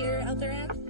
here out there at?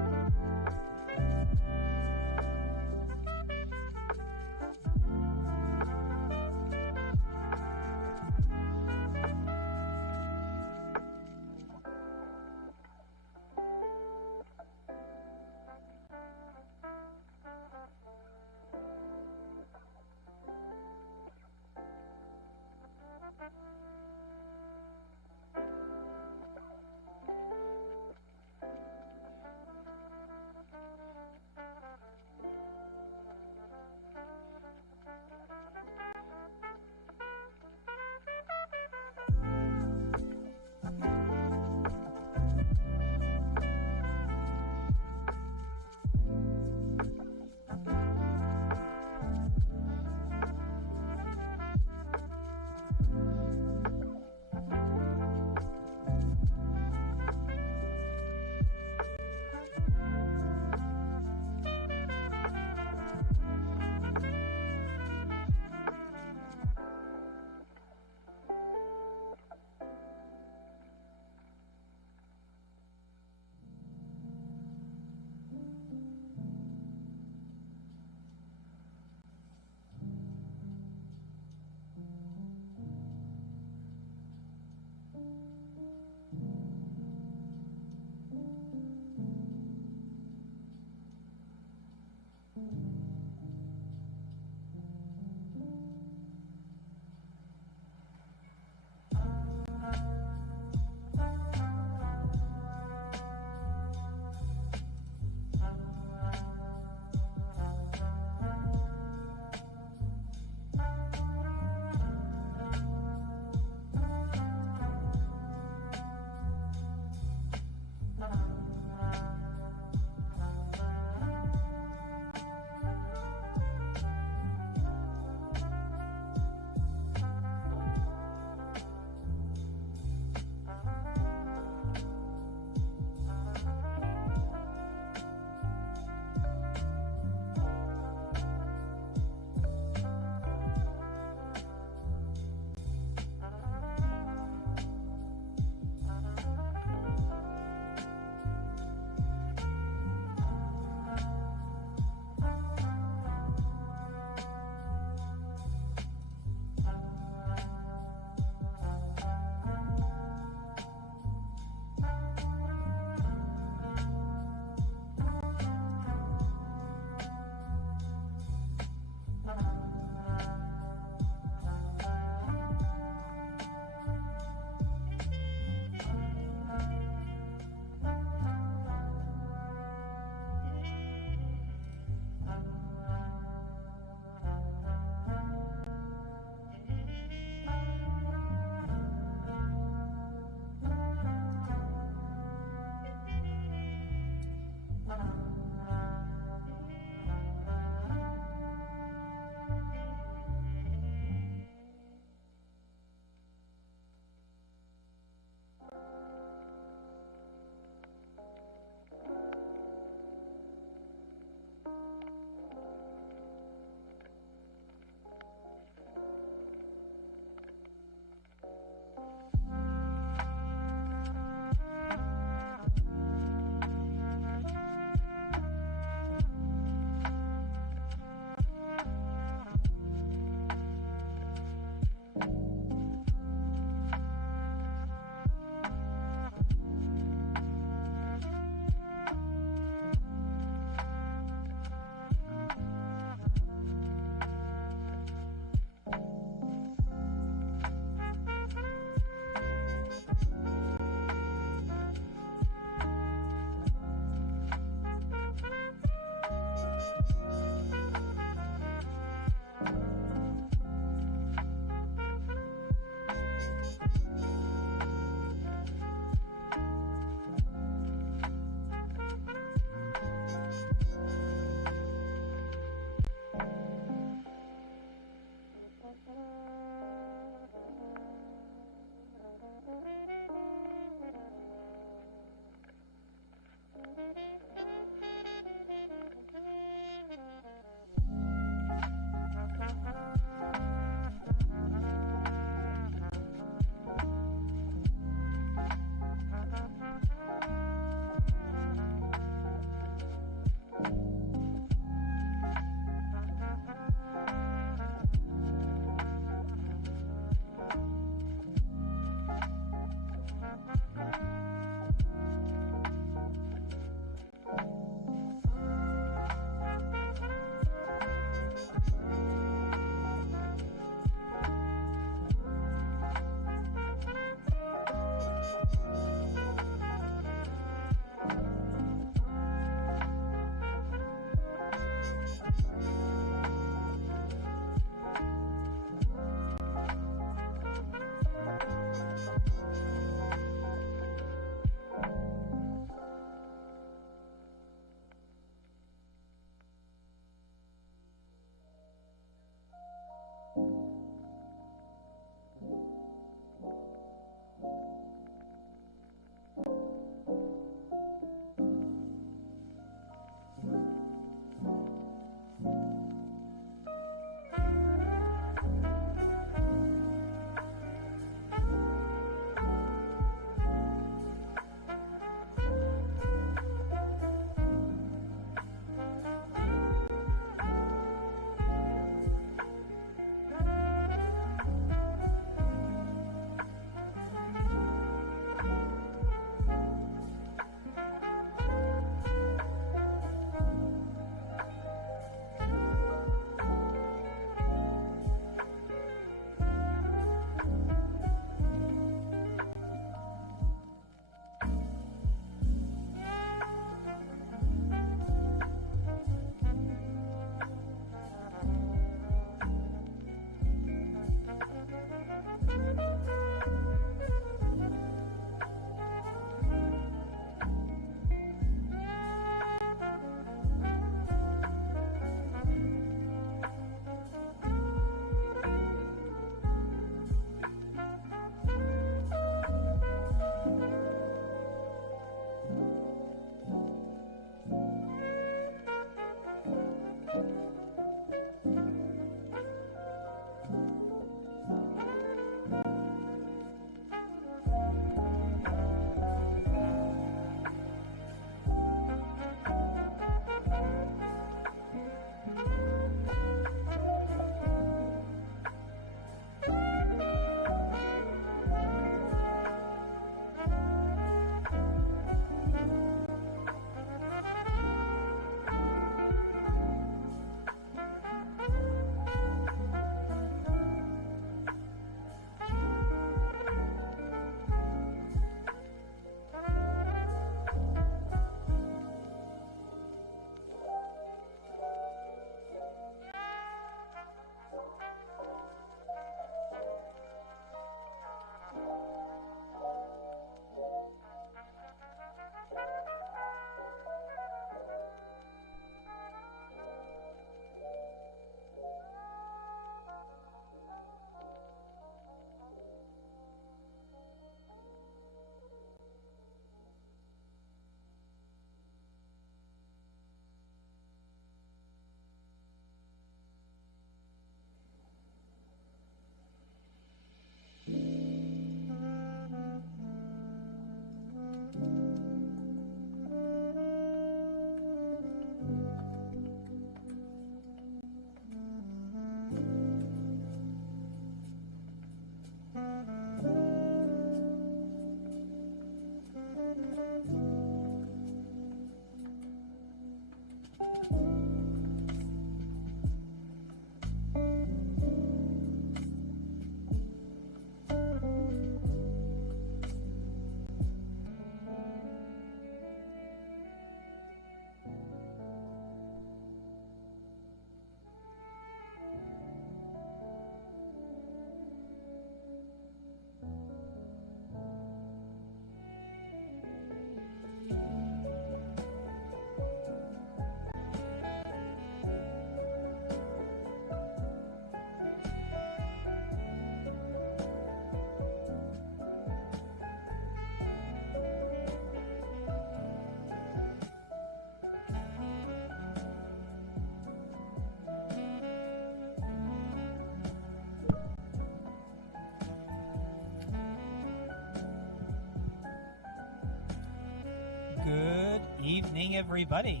morning, everybody.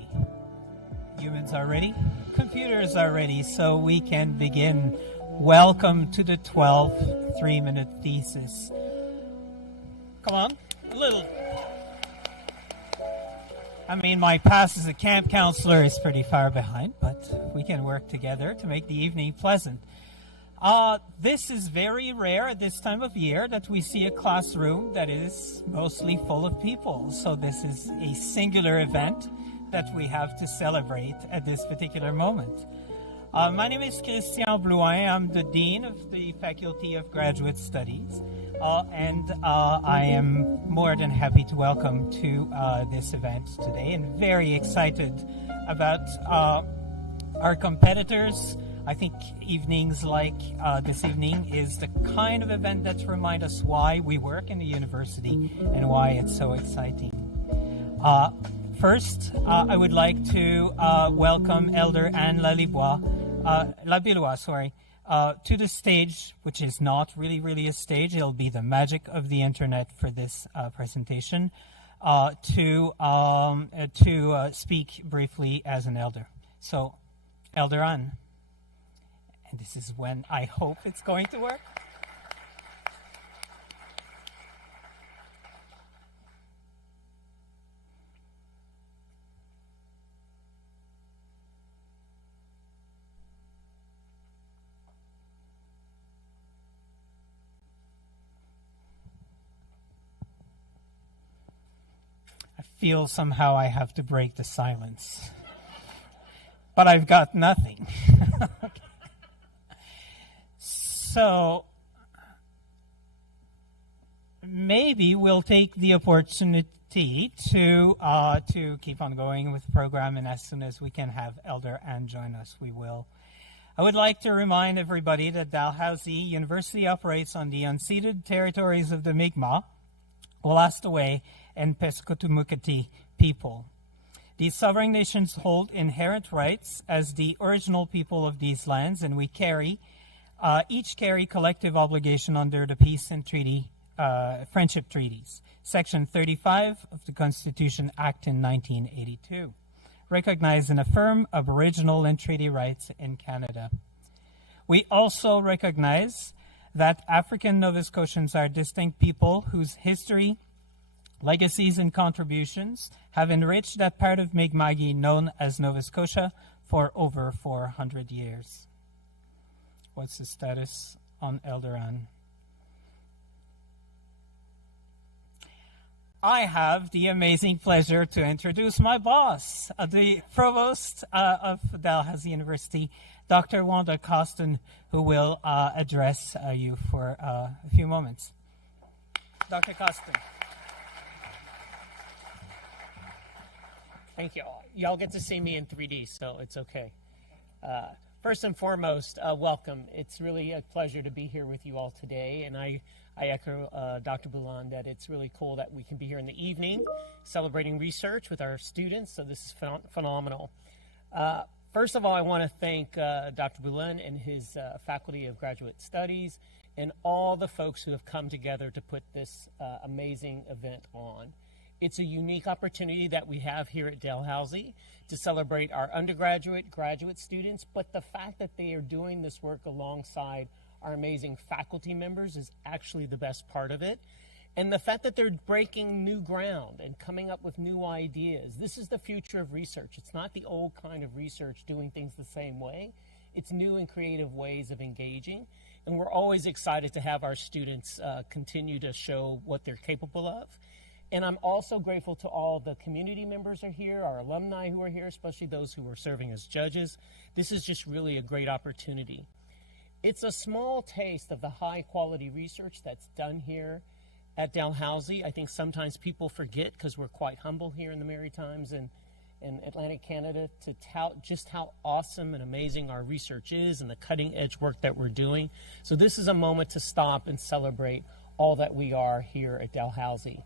Humans are ready, computers are ready, so we can begin. Welcome to the 12th 3-minute thesis. Come on, a little. I mean, my pass as a camp counselor is pretty far behind, but we can work together to make the evening pleasant. This is very rare at this time of year that we see a classroom that is mostly full of people. So this is a singular event that we have to celebrate at this particular moment. My name is Christian Blouin. I'm the Dean of the Faculty of Graduate Studies. And I am more than happy to welcome to this event today and very excited about our competitors. I think evenings like this evening is the kind of event that remind us why we work in the university and why it's so exciting. First, I would like to welcome Elder Anne Labillois, to the stage, which is not really a stage. It'll be the magic of the internet for this presentation, to speak briefly as an elder. So, Elder Anne. And this is when I hope it's going to work. I feel somehow I have to break the silence. But I've got nothing. Okay. So, maybe we'll take the opportunity to keep on going with the program, and as soon as we can have Elder Anne join us, we will. I would like to remind everybody that Dalhousie University operates on the unceded territories of the Mi'kmaq, Wolastoqey, and Pescotumukati people. These sovereign nations hold inherent rights as the original people of these lands, and we each carry collective obligation under the peace and friendship treaties. Section 35 of the Constitution Act in 1982 recognize and affirm Aboriginal and treaty rights in Canada. We also recognize that African Nova Scotians are distinct people whose history, legacies, and contributions have enriched that part of Mi'kma'ki known as Nova Scotia for over 400 years. What's the status on Elder Anne? I have the amazing pleasure to introduce my boss, the provost of Dalhousie University, Dr. Wanda Costin, who will address you for a few moments. Dr. Costin. Thank you. Y'all get to see me in 3D, so it's okay. First and foremost, welcome. It's really a pleasure to be here with you all today, and I echo Dr. Boulan that it's really cool that we can be here in the evening celebrating research with our students, so this is phenomenal. First of all, I want to thank Dr. Boulan and his Faculty of Graduate Studies and all the folks who have come together to put this amazing event on. It's a unique opportunity that we have here at Dalhousie to celebrate our undergraduate, graduate students, but the fact that they are doing this work alongside our amazing faculty members is actually the best part of it. And the fact that they're breaking new ground and coming up with new ideas. This is the future of research. It's not the old kind of research doing things the same way. It's new and creative ways of engaging. And we're always excited to have our students continue to show what they're capable of. And I'm also grateful to all the community members who are here, our alumni who are here, especially those who are serving as judges. This is just really a great opportunity. It's a small taste of the high quality research that's done here at Dalhousie. I think sometimes people forget, because we're quite humble here in the Maritimes and in Atlantic Canada, to tout just how awesome and amazing our research is and the cutting edge work that we're doing. So this is a moment to stop and celebrate all that we are here at Dalhousie.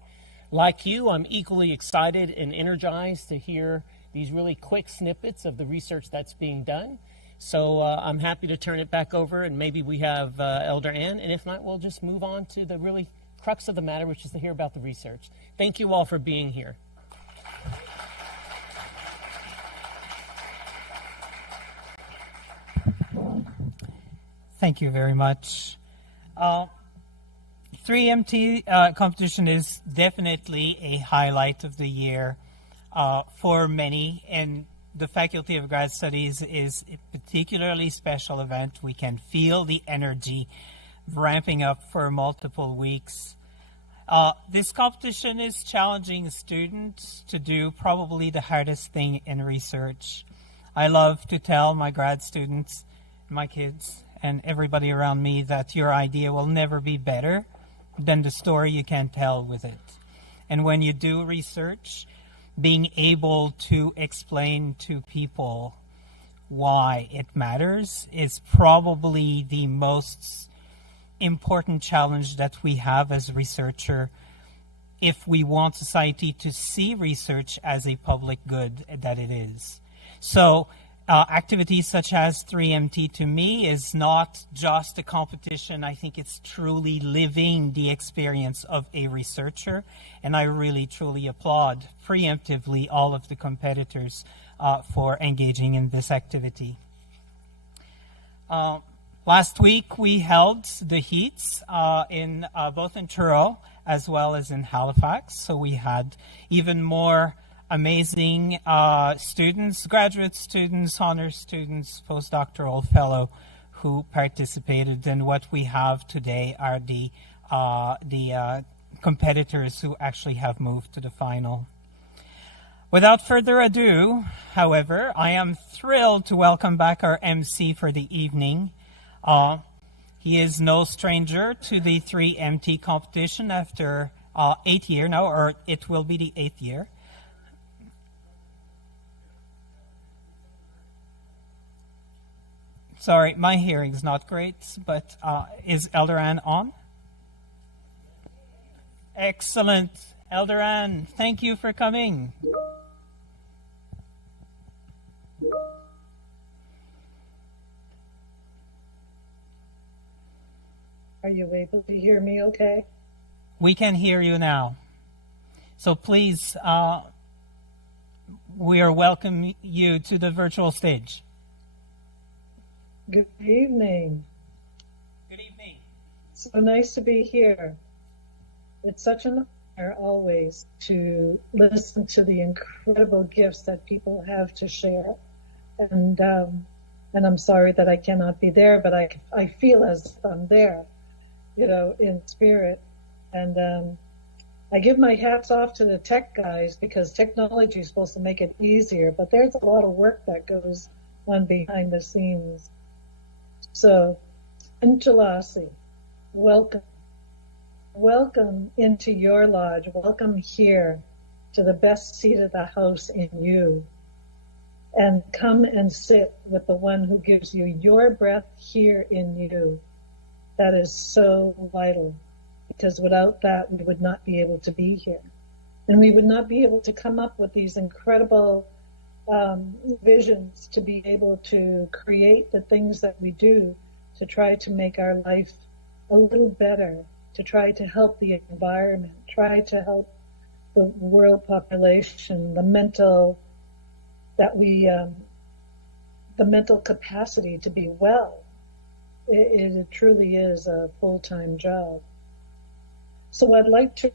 Like you, I'm equally excited and energized to hear these really quick snippets of the research that's being done. So I'm happy to turn it back over, and maybe we have Elder Anne, and if not, we'll just move on to the really crux of the matter, which is to hear about the research. Thank you all for being here. Thank you very much. 3MT competition is definitely a highlight of the year for many, and the Faculty of Grad Studies is a particularly special event. We can feel the energy ramping up for multiple weeks. This competition is challenging students to do probably the hardest thing in research. I love to tell my grad students, my kids, and everybody around me that your idea will never be better than the story you can tell with it. And when you do research, being able to explain to people why it matters is probably the most important challenge that we have as a researcher if we want society to see research as a public good that it is. So activities such as 3MT to me is not just a competition. I think it's truly living the experience of a researcher, and I really truly applaud preemptively all of the competitors for engaging in this activity. Last week we held the heats in both in Truro as well as in Halifax, so we had even more amazing students, graduate students, honors students, postdoctoral fellow who participated. And what we have today are the competitors who actually have moved to the final. Without further ado, however, I am thrilled to welcome back our MC for the evening. He is no stranger to the 3MT competition after 8 years now, or it will be the 8th year. Sorry, my hearing's not great, but is Elder Ann on? Excellent. Elder Ann, thank you for coming. Are you able to hear me okay? We can hear you now. So please, we are welcoming you to the virtual stage. Good evening. Good evening. So nice to be here. It's such an honor always to listen to the incredible gifts that people have to share. And I'm sorry that I cannot be there, but I feel as if I'm there, you know, in spirit. And I give my hats off to the tech guys because technology is supposed to make it easier, but there's a lot of work that goes on behind the scenes. So, Dalhousie, welcome. Welcome into your lodge. Welcome here to the best seat of the house in you. And come and sit with the one who gives you your breath here in you. That is so vital, because without that, we would not be able to be here. And we would not be able to come up with these incredible visions to be able to create the things that we do to try to make our life a little better, to try to help the environment, try to help the world population, the mental capacity to be well. It truly is a full-time job. So I'd like to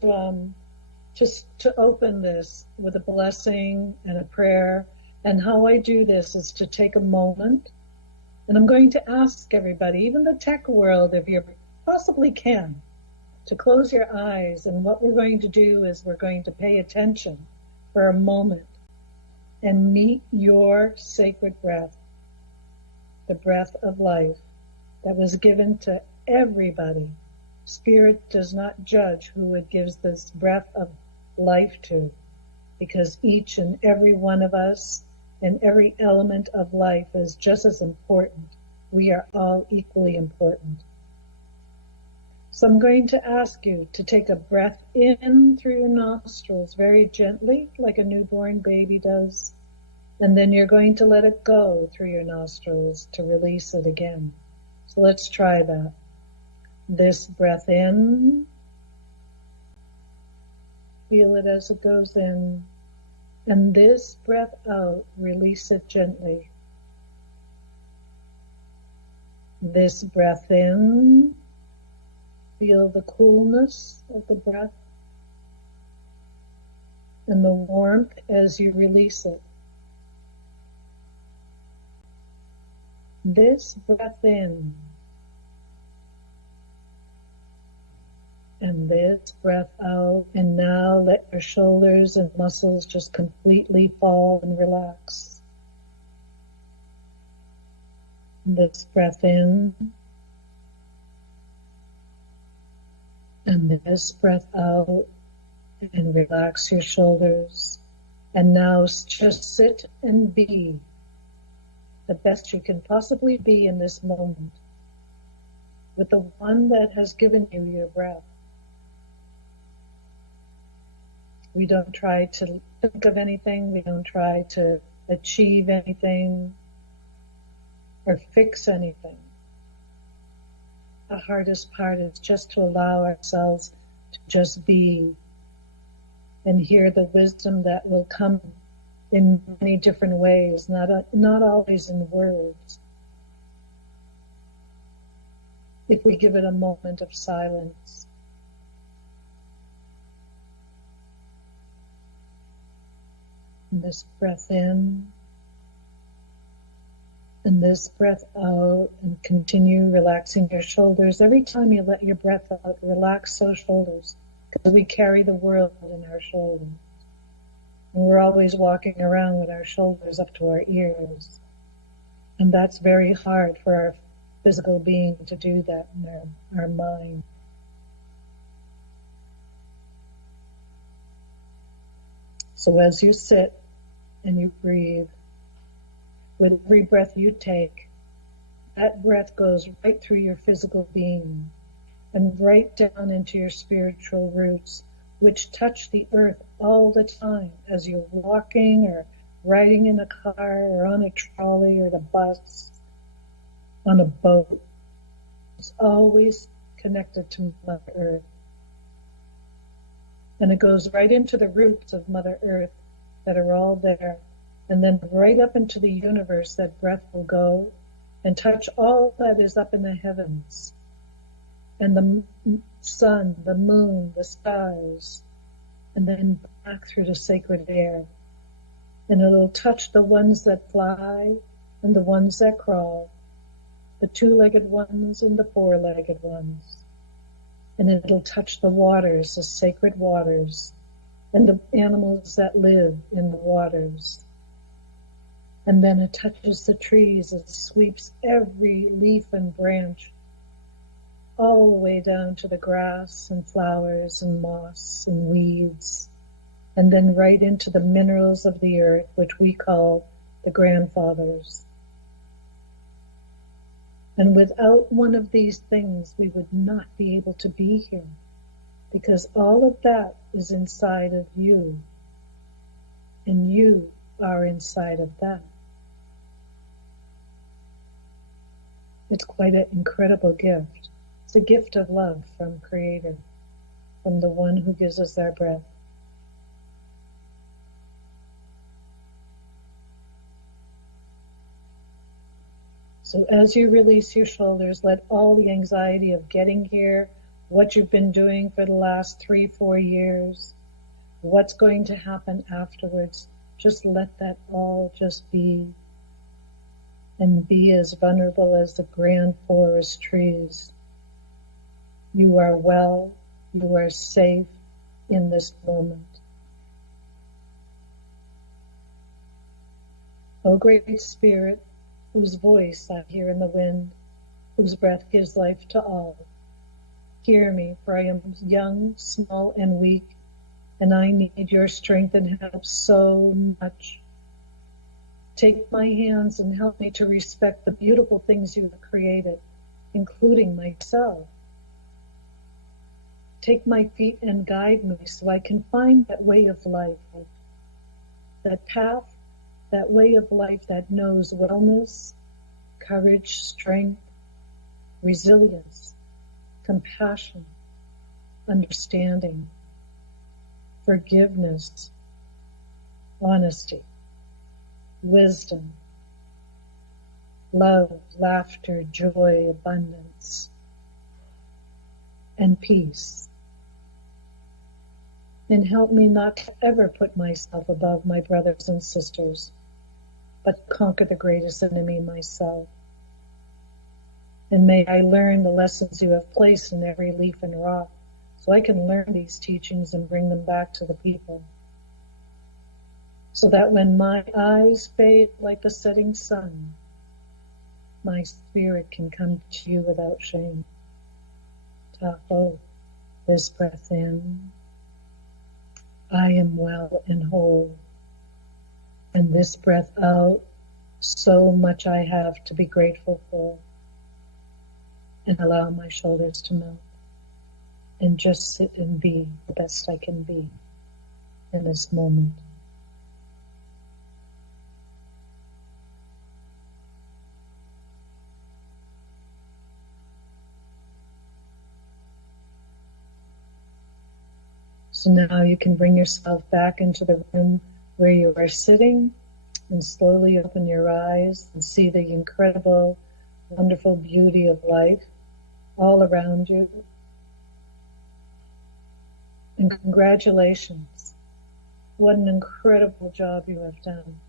just to open this with a blessing and a prayer. And how I do this is to take a moment, and I'm going to ask everybody, even the tech world, if you possibly can, to close your eyes. And what we're going to do is we're going to pay attention for a moment and meet your sacred breath, the breath of life that was given to everybody. Spirit does not judge who it gives this breath of life to, because each and every one of us and every element of life is just as important. We are all equally important. So I'm going to ask you to take a breath in through your nostrils very gently, like a newborn baby does. And then you're going to let it go through your nostrils to release it again. So let's try that. This breath in. Feel it as it goes in. And this breath out, release it gently. This breath in, feel the coolness of the breath and the warmth as you release it. This breath in and this breath out, and now let your shoulders and muscles just completely fall and relax. This breath in and this breath out, and relax your shoulders. And now just sit and be the best you can possibly be in this moment with the one that has given you your breath. We don't try to think of anything. We don't try to achieve anything or fix anything. The hardest part is just to allow ourselves to just be and hear the wisdom that will come in many different ways, not always in words. If we give it a moment of silence. And this breath in and this breath out, and continue relaxing your shoulders. Every time you let your breath out, relax those shoulders, because we carry the world in our shoulders. And we're always walking around with our shoulders up to our ears. And that's very hard for our physical being to do that in our mind. So as you sit and you breathe, with every breath you take, that breath goes right through your physical being and right down into your spiritual roots, which touch the earth all the time as you're walking or riding in a car or on a trolley or the bus, on a boat. It's always connected to Mother Earth. And it goes right into the roots of Mother Earth that are all there. And then right up into the universe, that breath will go and touch all that is up in the heavens. And the sun, the moon, the stars, and then back through the sacred air. And it'll touch the ones that fly and the ones that crawl, the two-legged ones and the four-legged ones. And it'll touch the waters, the sacred waters, and the animals that live in the waters. And then it touches the trees, it sweeps every leaf and branch all the way down to the grass and flowers and moss and weeds, and then right into the minerals of the earth, which we call the grandfathers. And without one of these things, we would not be able to be here, because all of that is inside of you, and you are inside of that. It's quite an incredible gift. It's a gift of love from Creator, from the one who gives us our breath. So as you release your shoulders, let all the anxiety of getting here, what you've been doing for the last 3-4 years, what's going to happen afterwards, just let that all just be. And be as vulnerable as the grand forest trees. You are well, you are safe in this moment. O great Spirit, whose voice I hear in the wind, whose breath gives life to all, hear me, for I am young, small, and weak, and I need your strength and help so much. Take my hands and help me to respect the beautiful things you have created, including myself. Take my feet and guide me so I can find that way of life, that path, that way of life that knows wellness, courage, strength, resilience, compassion, understanding, forgiveness, honesty, wisdom, love, laughter, joy, abundance, and peace. And help me not to ever put myself above my brothers and sisters, but conquer the greatest enemy, myself. And may I learn the lessons you have placed in every leaf and rock, so I can learn these teachings and bring them back to the people. So that when my eyes fade like the setting sun, my spirit can come to you without shame. Tahoe, this breath in, I am well and whole. And this breath out, so much I have to be grateful for. And allow my shoulders to melt. And just sit and be the best I can be in this moment. So now you can bring yourself back into the room where you are sitting and slowly open your eyes and see the incredible, wonderful beauty of life all around you. And congratulations. What an incredible job you have done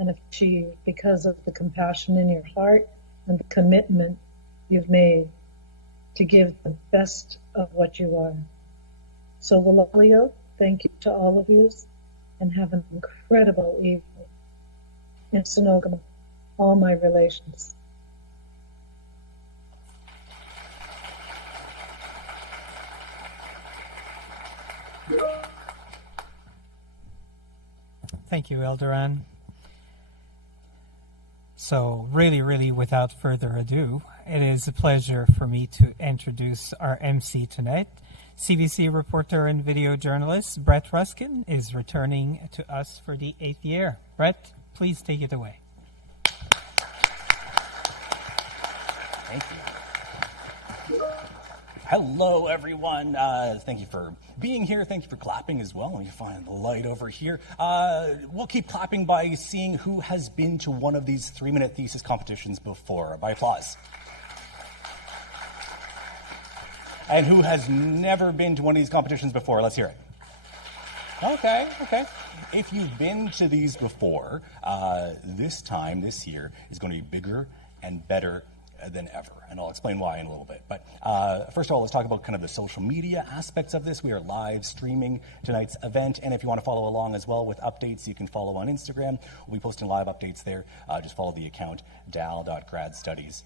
and achieved because of the compassion in your heart and the commitment you've made to give the best of what you are. So Walalio, thank you to all of you, and have an incredible evening. In Sonogama, all my relations. Thank you, Elder Ann. So really, without further ado, it is a pleasure for me to introduce our MC tonight. CBC reporter and video journalist Brett Ruskin is returning to us for the 8th year. Brett, please take it away. Thank you. Hello, everyone. Thank you for being here. Thank you for clapping as well. Let me find the light over here. We'll keep clapping by seeing who has been to one of these 3-minute thesis competitions before, by applause. And who has never been to one of these competitions before? Let's hear it. Okay. If you've been to these before, this year is going to be bigger and better than ever. And I'll explain why in a little bit. But first of all, let's talk about kind of the social media aspects of this. We are live streaming tonight's event. And if you want to follow along as well with updates, you can follow on Instagram. We'll be posting live updates there. Just follow the account dal.gradstudies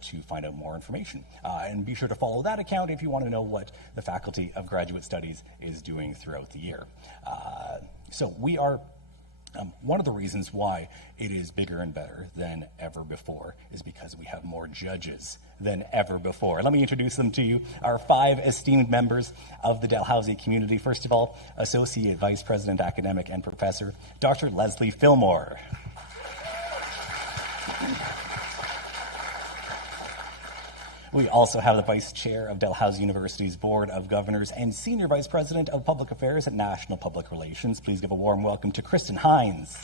to find out more information. And be sure to follow that account if you want to know what the Faculty of Graduate Studies is doing throughout the year. So we are one of the reasons why it is bigger and better than ever before is because we have more judges than ever before. Let me introduce them to you, our 5 esteemed members of the Dalhousie community. First of all, Associate Vice President, Academic and Professor, Dr. Leslie Fillmore. We also have the Vice Chair of Dalhousie University's Board of Governors and Senior Vice President of Public Affairs at National Public Relations. Please give a warm welcome to Kristen Hines.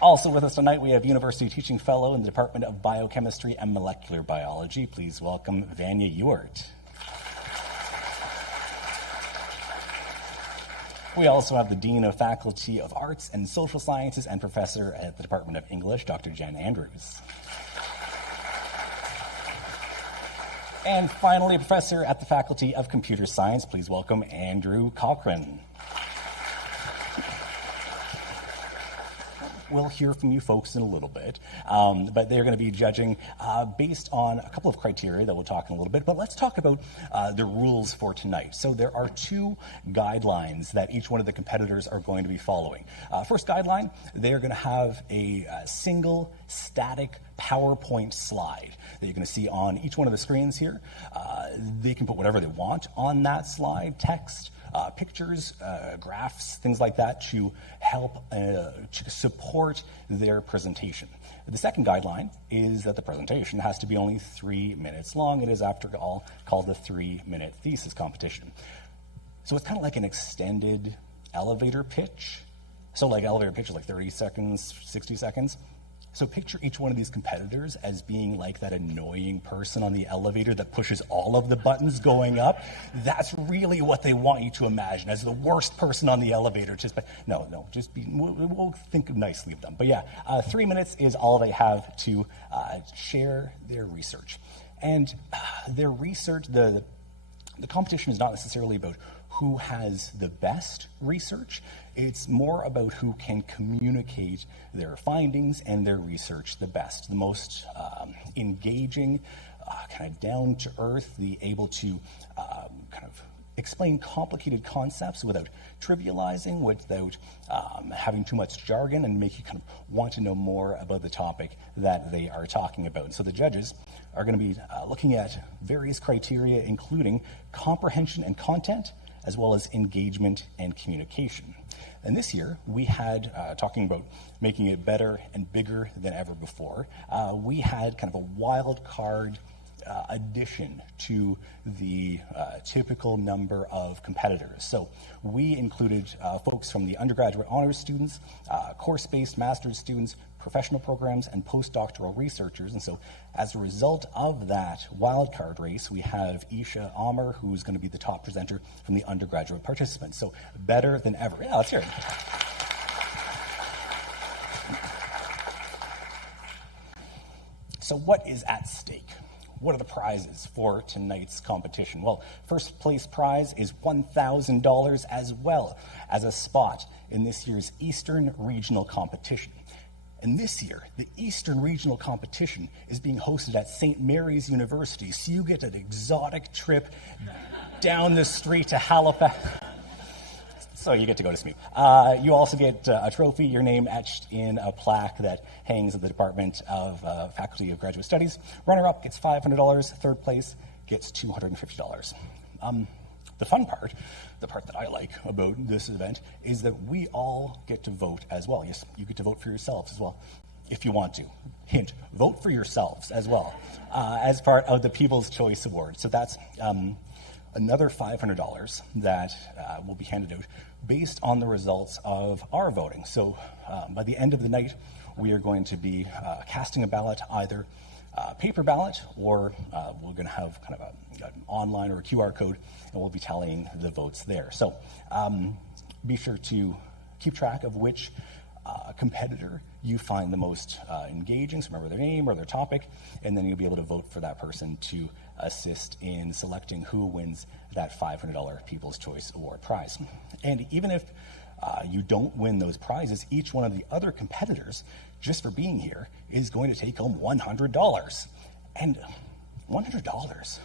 Also with us tonight, we have University Teaching Fellow in the Department of Biochemistry and Molecular Biology. Please welcome Vanya Ewart. We also have the Dean of Faculty of Arts and Social Sciences and Professor at the Department of English, Dr. Jen Andrews. And finally, a professor at the Faculty of Computer Science. Please welcome Andrew Cochran. We'll hear from you folks in a little bit, but they're going to be judging based on a couple of criteria that we'll talk in a little bit. But let's talk about the rules for tonight. So there are 2 guidelines that each one of the competitors are going to be following. First guideline, they're going to have a single static PowerPoint slide that you're going to see on each one of the screens here. They can put whatever they want on that slide, text, pictures, graphs, things like that to help to support their presentation. The second guideline is that the presentation has to be only 3 minutes long. It is, after all, called the 3-minute thesis competition. So it's kind of like an extended elevator pitch So like elevator pitch is like 30 seconds, 60 seconds. So picture each one of these competitors as being like that annoying person on the elevator that pushes all of the buttons going up. That's really what they want you to imagine as the worst person on the elevator. We'll think nicely of them. But yeah, 3 minutes is all they have to share their research. And their research, the competition is not necessarily about who has the best research. It's more about who can communicate their findings and their research the best, the most engaging, kind of down to earth, the able to kind of explain complicated concepts without trivializing, without having too much jargon, and make you kind of want to know more about the topic that they are talking about. And so the judges are going to be looking at various criteria, including comprehension and content, as well as engagement and communication. And this year, we had, talking about making it better and bigger than ever before, we had kind of a wild card addition to the typical number of competitors. So we included folks from the undergraduate honors students, course-based master's students, professional programs, and postdoctoral researchers. And so as a result of that wildcard race, we have Isha Amr, who's going to be the top presenter from the undergraduate participants. So better than ever. Yeah, let's hear it. So what is at stake? What are the prizes for tonight's competition? Well, first place prize is $1,000 as well as a spot in this year's Eastern Regional Competition. And this year, the Eastern Regional Competition is being hosted at St. Mary's University, so you get an exotic trip down the street to Halifax. So you get to go to SMU. You also get a trophy, your name etched in a plaque that hangs at the Department of Faculty of Graduate Studies. Runner-up gets $500, third place gets $250. The fun part, the part that I like about this event, is that we all get to vote as well. Yes, you get to vote for yourselves as well, if you want to. Hint, vote for yourselves as well, as part of the People's Choice Award. So that's another $500 that will be handed out based on the results of our voting. So by the end of the night, we are going to be casting a ballot, either paper ballot, or we're going to have kind of an online or a QR code, and we'll be tallying the votes there. So be sure to keep track of which competitor you find the most engaging, so remember their name or their topic, and then you'll be able to vote for that person to assist in selecting who wins that $500 People's Choice Award prize. And even if you don't win those prizes, each one of the other competitors, just for being here, is going to take home $100. And $100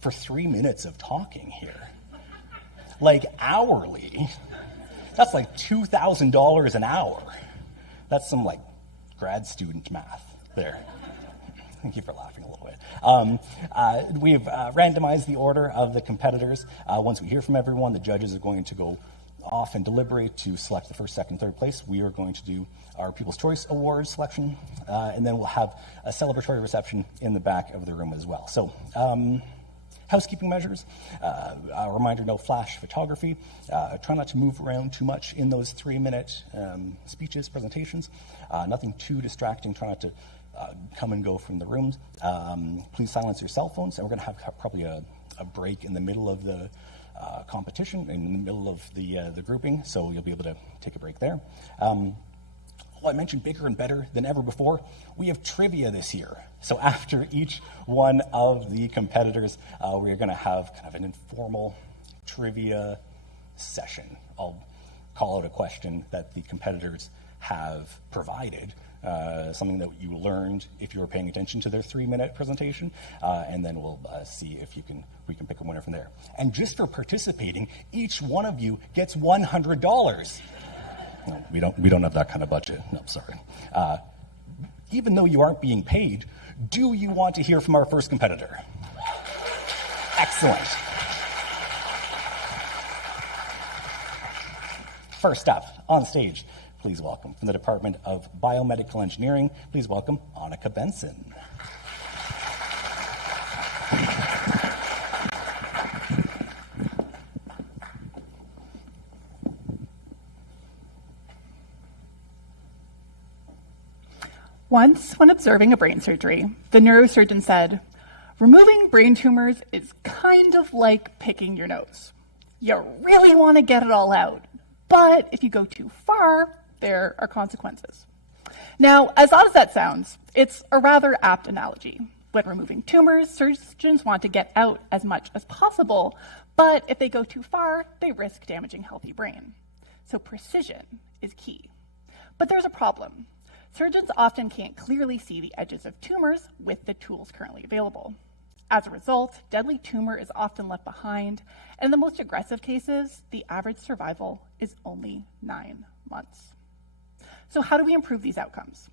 for 3 minutes of talking here, like hourly, that's like $2,000 an hour. That's some like grad student math there. Thank you for laughing a little bit. We've randomized the order of the competitors. Once we hear from everyone, the judges are going to go off and deliberate to select the first, second, third place. We are going to do our People's Choice Award selection, and then we'll have a celebratory reception in the back of the room as well. So, housekeeping measures, a reminder, no flash photography. Try not to move around too much in those 3-minute speeches, presentations. Nothing too distracting. Try not to come and go from the rooms. Please silence your cell phones, and we're going to have probably a break in the middle of the competition, in the middle of the grouping, so you'll be able to take a break there. Well, I mentioned bigger and better than ever before. We have trivia this year. So after each one of the competitors, we are going to have kind of an informal trivia session. I'll call out a question that the competitors have provided, something that you learned if you were paying attention to their 3-minute presentation, and then we'll see if we can pick a winner from there. And just for participating, each one of you gets $100. No, we don't have that kind of budget. No, sorry. Even though you aren't being paid, do you want to hear from our first competitor? Excellent. First up on stage, please welcome from the Department of Biomedical Engineering, please welcome Annika Benson. Once, when observing a brain surgery, the neurosurgeon said, "Removing brain tumors is kind of like picking your nose. You really want to get it all out, but if you go too far, there are consequences." Now, as odd as that sounds, it's a rather apt analogy. When removing tumors, surgeons want to get out as much as possible, but if they go too far, they risk damaging healthy brain. So precision is key. But there's a problem. Surgeons often can't clearly see the edges of tumors with the tools currently available. As a result, deadly tumor is often left behind, and in the most aggressive cases, the average survival is only 9 months. So how do we improve these outcomes?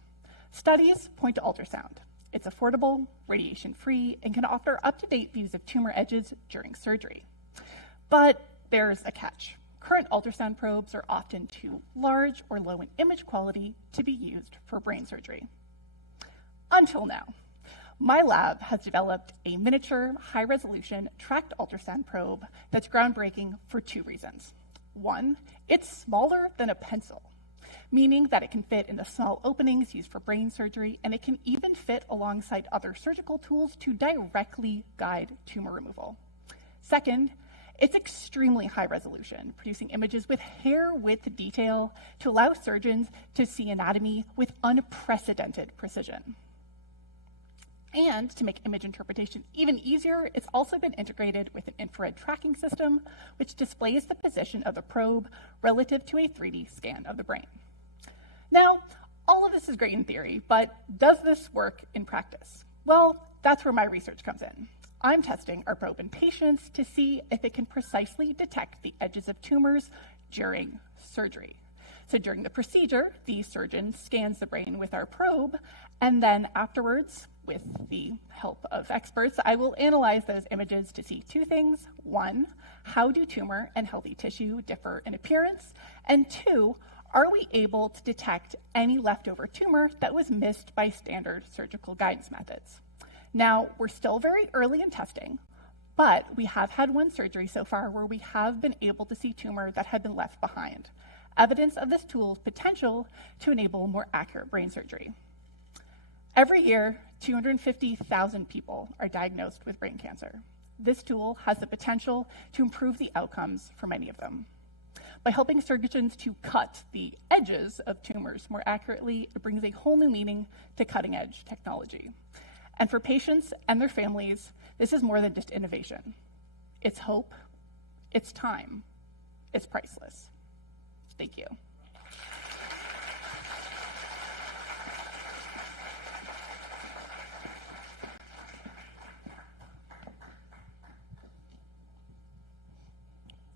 Studies point to ultrasound. It's affordable, radiation-free, and can offer up-to-date views of tumor edges during surgery. But there's a catch. Current ultrasound probes are often too large or low in image quality to be used for brain surgery. Until now. My lab has developed a miniature, high-resolution tracked ultrasound probe that's groundbreaking for 2 reasons. 1, it's smaller than a pencil, meaning that it can fit in the small openings used for brain surgery, and it can even fit alongside other surgical tools to directly guide tumor removal. Second, it's extremely high resolution, producing images with hair-width detail to allow surgeons to see anatomy with unprecedented precision. And to make image interpretation even easier, it's also been integrated with an infrared tracking system, which displays the position of the probe relative to a 3D scan of the brain. Now, all of this is great in theory, but does this work in practice? Well, that's where my research comes in. I'm testing our probe in patients to see if it can precisely detect the edges of tumors during surgery. So during the procedure, the surgeon scans the brain with our probe, and then afterwards, with the help of experts, I will analyze those images to see 2 things. 1, how do tumor and healthy tissue differ in appearance? And 2, are we able to detect any leftover tumor that was missed by standard surgical guidance methods? Now, we're still very early in testing, but we have had 1 surgery so far where we have been able to see tumor that had been left behind. Evidence of this tool's potential to enable more accurate brain surgery. Every year, 250,000 people are diagnosed with brain cancer. This tool has the potential to improve the outcomes for many of them. By helping surgeons to cut the edges of tumors more accurately, it brings a whole new meaning to cutting-edge technology. And for patients and their families, this is more than just innovation. It's hope, it's time, it's priceless. Thank you.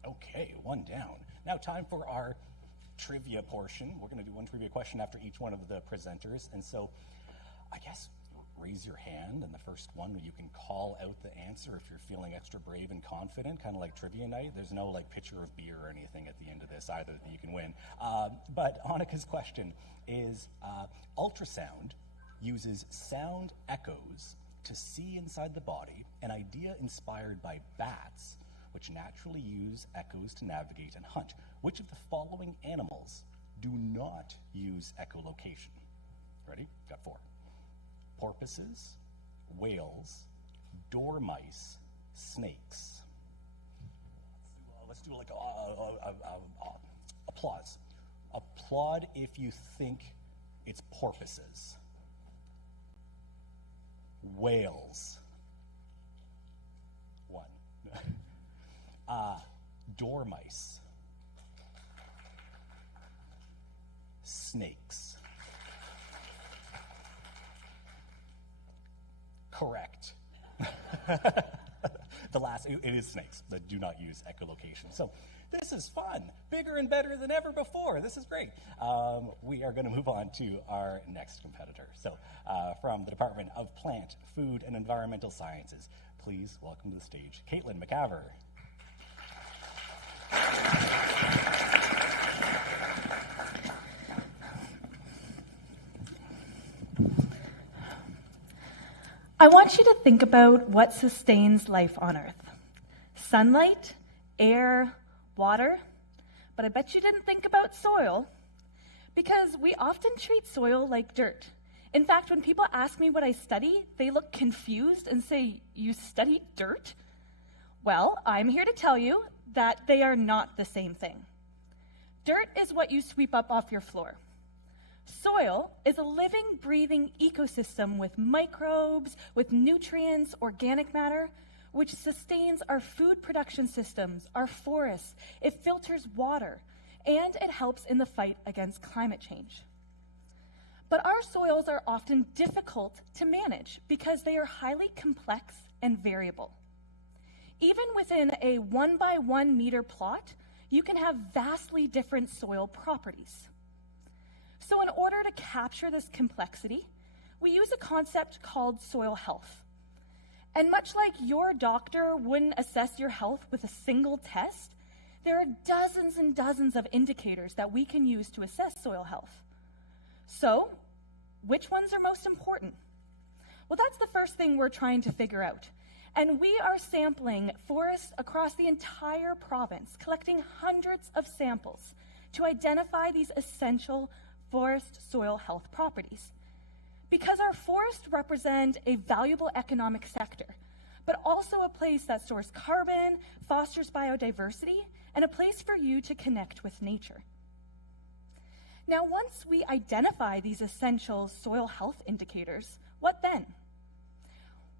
Okay, 1 down. Now time for our trivia portion. We're going to do 1 trivia question after each one of the presenters. And so I guess raise your hand, and the first one, you can call out the answer if you're feeling extra brave and confident, kind of like trivia night. There's no like pitcher of beer or anything at the end of this either that you can win. But Annika's question is, ultrasound uses sound echoes to see inside the body, an idea inspired by bats, which naturally use echoes to navigate and hunt. Which of the following animals do not use echolocation? Ready? Got 4. Porpoises, whales, dormice, snakes. Let's do like applause. Applaud if you think it's porpoises. Whales. 1. Dormice. Snakes. Correct. The last, it is snakes that do not use echolocation. So this is fun, bigger and better than ever before. This is great. We are going to move on to our next competitor. So from the Department of Plant, Food, and Environmental Sciences, please welcome to the stage, Caitlin McCaver. I want you to think about what sustains life on Earth. Sunlight, air, water, but I bet you didn't think about soil, because we often treat soil like dirt. In fact, when people ask me what I study, they look confused and say, "You study dirt?" Well, I'm here to tell you that they are not the same thing. Dirt is what you sweep up off your floor. Soil is a living, breathing ecosystem with microbes, with nutrients, organic matter, which sustains our food production systems, our forests. It filters water, and it helps in the fight against climate change. But our soils are often difficult to manage because they are highly complex and variable. Even within a 1 by 1 meter plot, you can have vastly different soil properties. So in order to capture this complexity, we use a concept called soil health. And much like your doctor wouldn't assess your health with a single test, there are dozens and dozens of indicators that we can use to assess soil health. So, which ones are most important? Well, that's the first thing we're trying to figure out. And we are sampling forests across the entire province, collecting hundreds of samples to identify these essential forest soil health properties. Because our forests represent a valuable economic sector, but also a place that stores carbon, fosters biodiversity, and a place for you to connect with nature. Now, once we identify these essential soil health indicators, what then?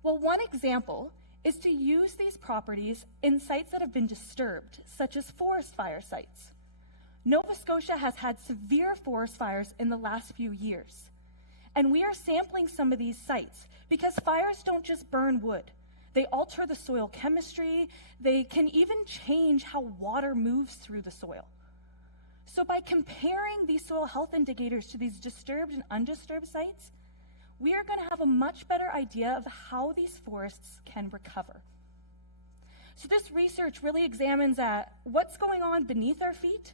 Well, one example is to use these properties in sites that have been disturbed, such as forest fire sites. Nova Scotia has had severe forest fires in the last few years. And we are sampling some of these sites because fires don't just burn wood. They alter the soil chemistry. They can even change how water moves through the soil. So by comparing these soil health indicators to these disturbed and undisturbed sites, we are going to have a much better idea of how these forests can recover. So this research really examines what's going on beneath our feet.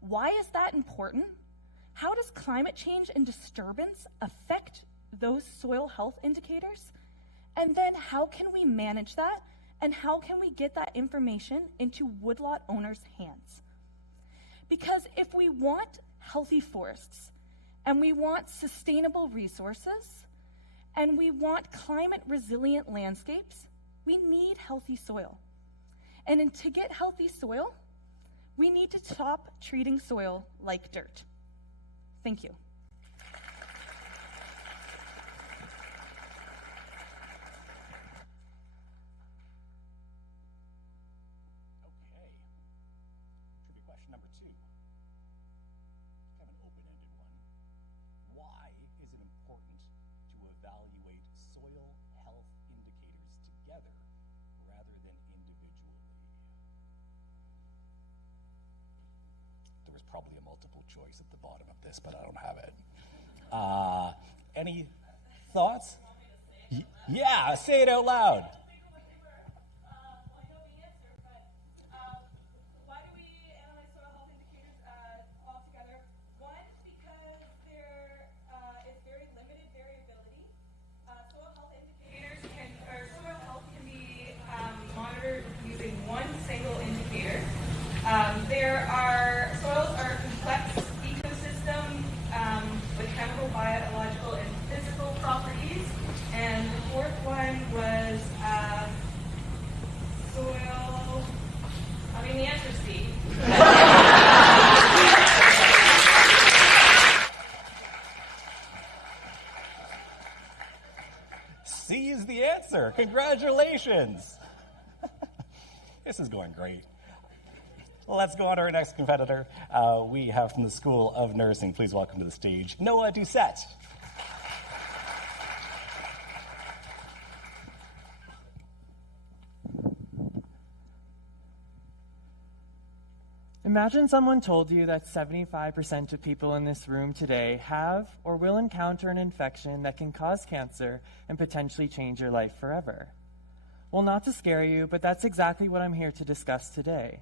Why is that important? How does climate change and disturbance affect those soil health indicators? And then how can we manage that? And how can we get that information into woodlot owners' hands? Because if we want healthy forests, and we want sustainable resources, and we want climate resilient landscapes, we need healthy soil. And to get healthy soil, we need to stop treating soil like dirt. Thank you. Okay. Trivia question number 2. Kind of an open-ended one. Why is it important to evaluate soil health indicators together rather than individually? There was probably a multiple choice at the bottom of this, but I don't have it. Any thoughts? Yeah, say it out loud. Soils are a complex ecosystem with chemical, biological, and physical properties. And the fourth one was soil. The answer is C. C is the answer. Congratulations. This is going great. Let's go on to our next competitor. We have from the School of Nursing. Please welcome to the stage, Noah Doucette. Imagine someone told you that 75% of people in this room today have or will encounter an infection that can cause cancer and potentially change your life forever. Well, not to scare you, but that's exactly what I'm here to discuss today.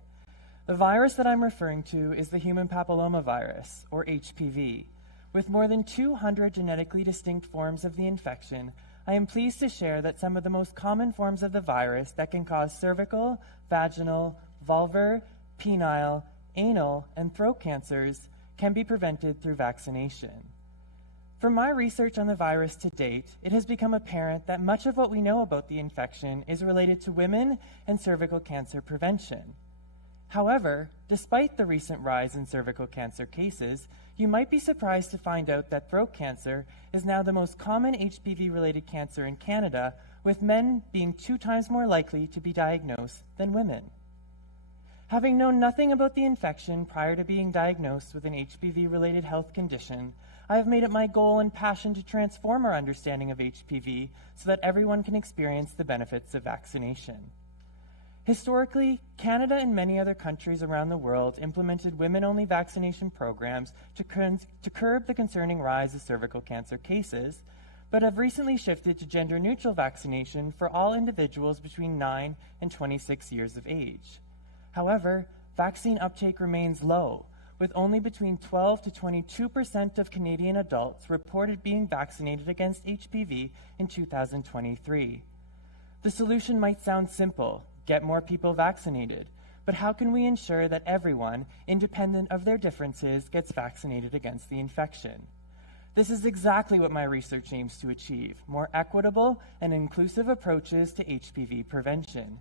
The virus that I'm referring to is the human papillomavirus, or HPV. With more than 200 genetically distinct forms of the infection, I am pleased to share that some of the most common forms of the virus that can cause cervical, vaginal, vulvar, penile, anal, and throat cancers can be prevented through vaccination. From my research on the virus to date, it has become apparent that much of what we know about the infection is related to women and cervical cancer prevention. However, despite the recent rise in cervical cancer cases, you might be surprised to find out that throat cancer is now the most common HPV-related cancer in Canada, with men being 2 times more likely to be diagnosed than women. Having known nothing about the infection prior to being diagnosed with an HPV-related health condition, I have made it my goal and passion to transform our understanding of HPV so that everyone can experience the benefits of vaccination. Historically, Canada and many other countries around the world implemented women-only vaccination programs to curb the concerning rise of cervical cancer cases, but have recently shifted to gender-neutral vaccination for all individuals between 9 and 26 years of age. However, vaccine uptake remains low, with only between 12 to 22% of Canadian adults reported being vaccinated against HPV in 2023. The solution might sound simple: get more people vaccinated. But how can we ensure that everyone, independent of their differences, gets vaccinated against the infection? This is exactly what my research aims to achieve: more equitable and inclusive approaches to HPV prevention.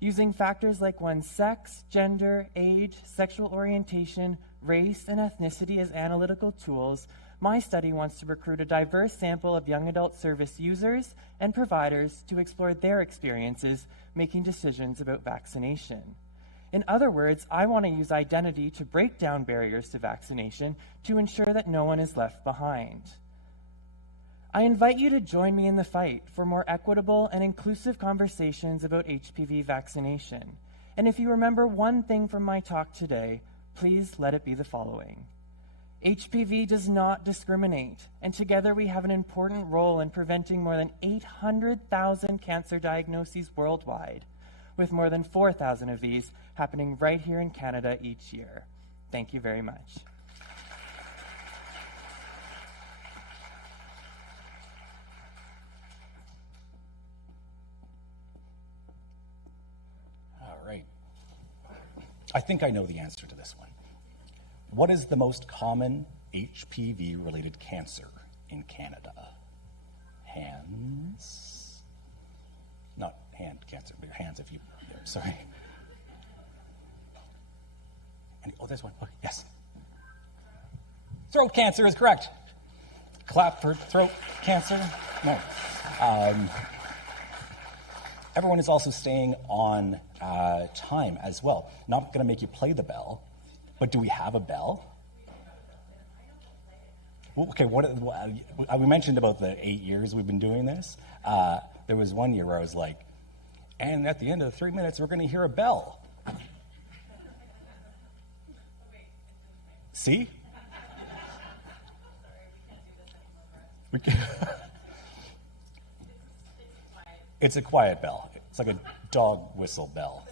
Using factors like one's sex, gender, age, sexual orientation, race, and ethnicity as analytical tools, my study wants to recruit a diverse sample of young adult service users and providers to explore their experiences making decisions about vaccination. In other words, I want to use identity to break down barriers to vaccination to ensure that no one is left behind. I invite you to join me in the fight for more equitable and inclusive conversations about HPV vaccination. And if you remember one thing from my talk today, please let it be the following. HPV does not discriminate, and together we have an important role in preventing more than 800,000 cancer diagnoses worldwide, with more than 4,000 of these happening right here in Canada each year. Thank you very much. All right. I think I know the answer to this one. What is the most common HPV-related cancer in Canada? Hands? Not hand cancer, but your hands if you, sorry. Oh, there's one. Oh, yes. Throat cancer is correct. Clap for throat cancer. No. Everyone is also staying on time as well. Not going to make you play the bell, but do we have a bell? Okay, we mentioned about the 8 years we've been doing this. There was one year where I was like, and at the end of the 3 minutes, we're going to hear a bell. See? It's a quiet bell. It's like a dog whistle bell.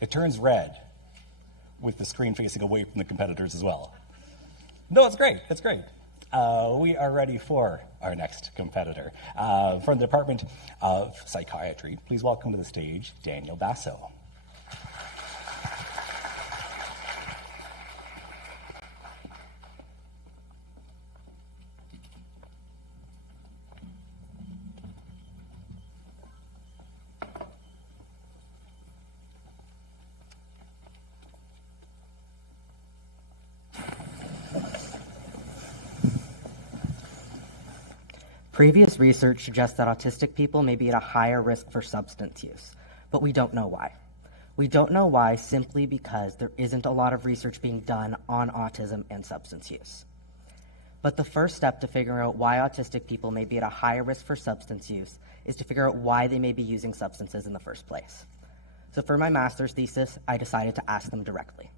It turns red with the screen facing away from the competitors as well. No, it's great. It's great. We are ready for our next competitor. From the Department of Psychiatry, please welcome to the stage Daniel Basso. Previous research suggests that autistic people may be at a higher risk for substance use, but we don't know why. We don't know why simply because there isn't a lot of research being done on autism and substance use. But the first step to figuring out why autistic people may be at a higher risk for substance use is to figure out why they may be using substances in the first place. So for my master's thesis, I decided to ask them directly.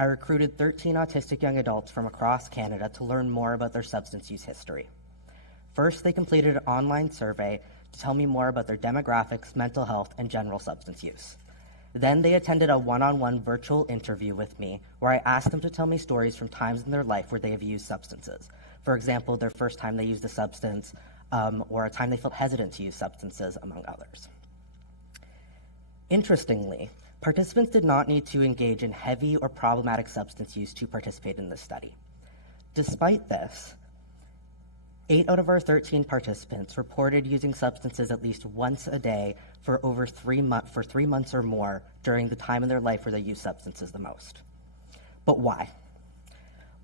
I recruited 13 autistic young adults from across Canada to learn more about their substance use history. First, they completed an online survey to tell me more about their demographics, mental health, and general substance use. Then they attended a one-on-one virtual interview with me where I asked them to tell me stories from times in their life where they have used substances. For example, their first time they used a substance, or a time they felt hesitant to use substances, among others. Interestingly, participants did not need to engage in heavy or problematic substance use to participate in this study. Despite this, 8 out of our 13 participants reported using substances at least once a day for over 3 months or more during the time in their life where they use substances the most. But why?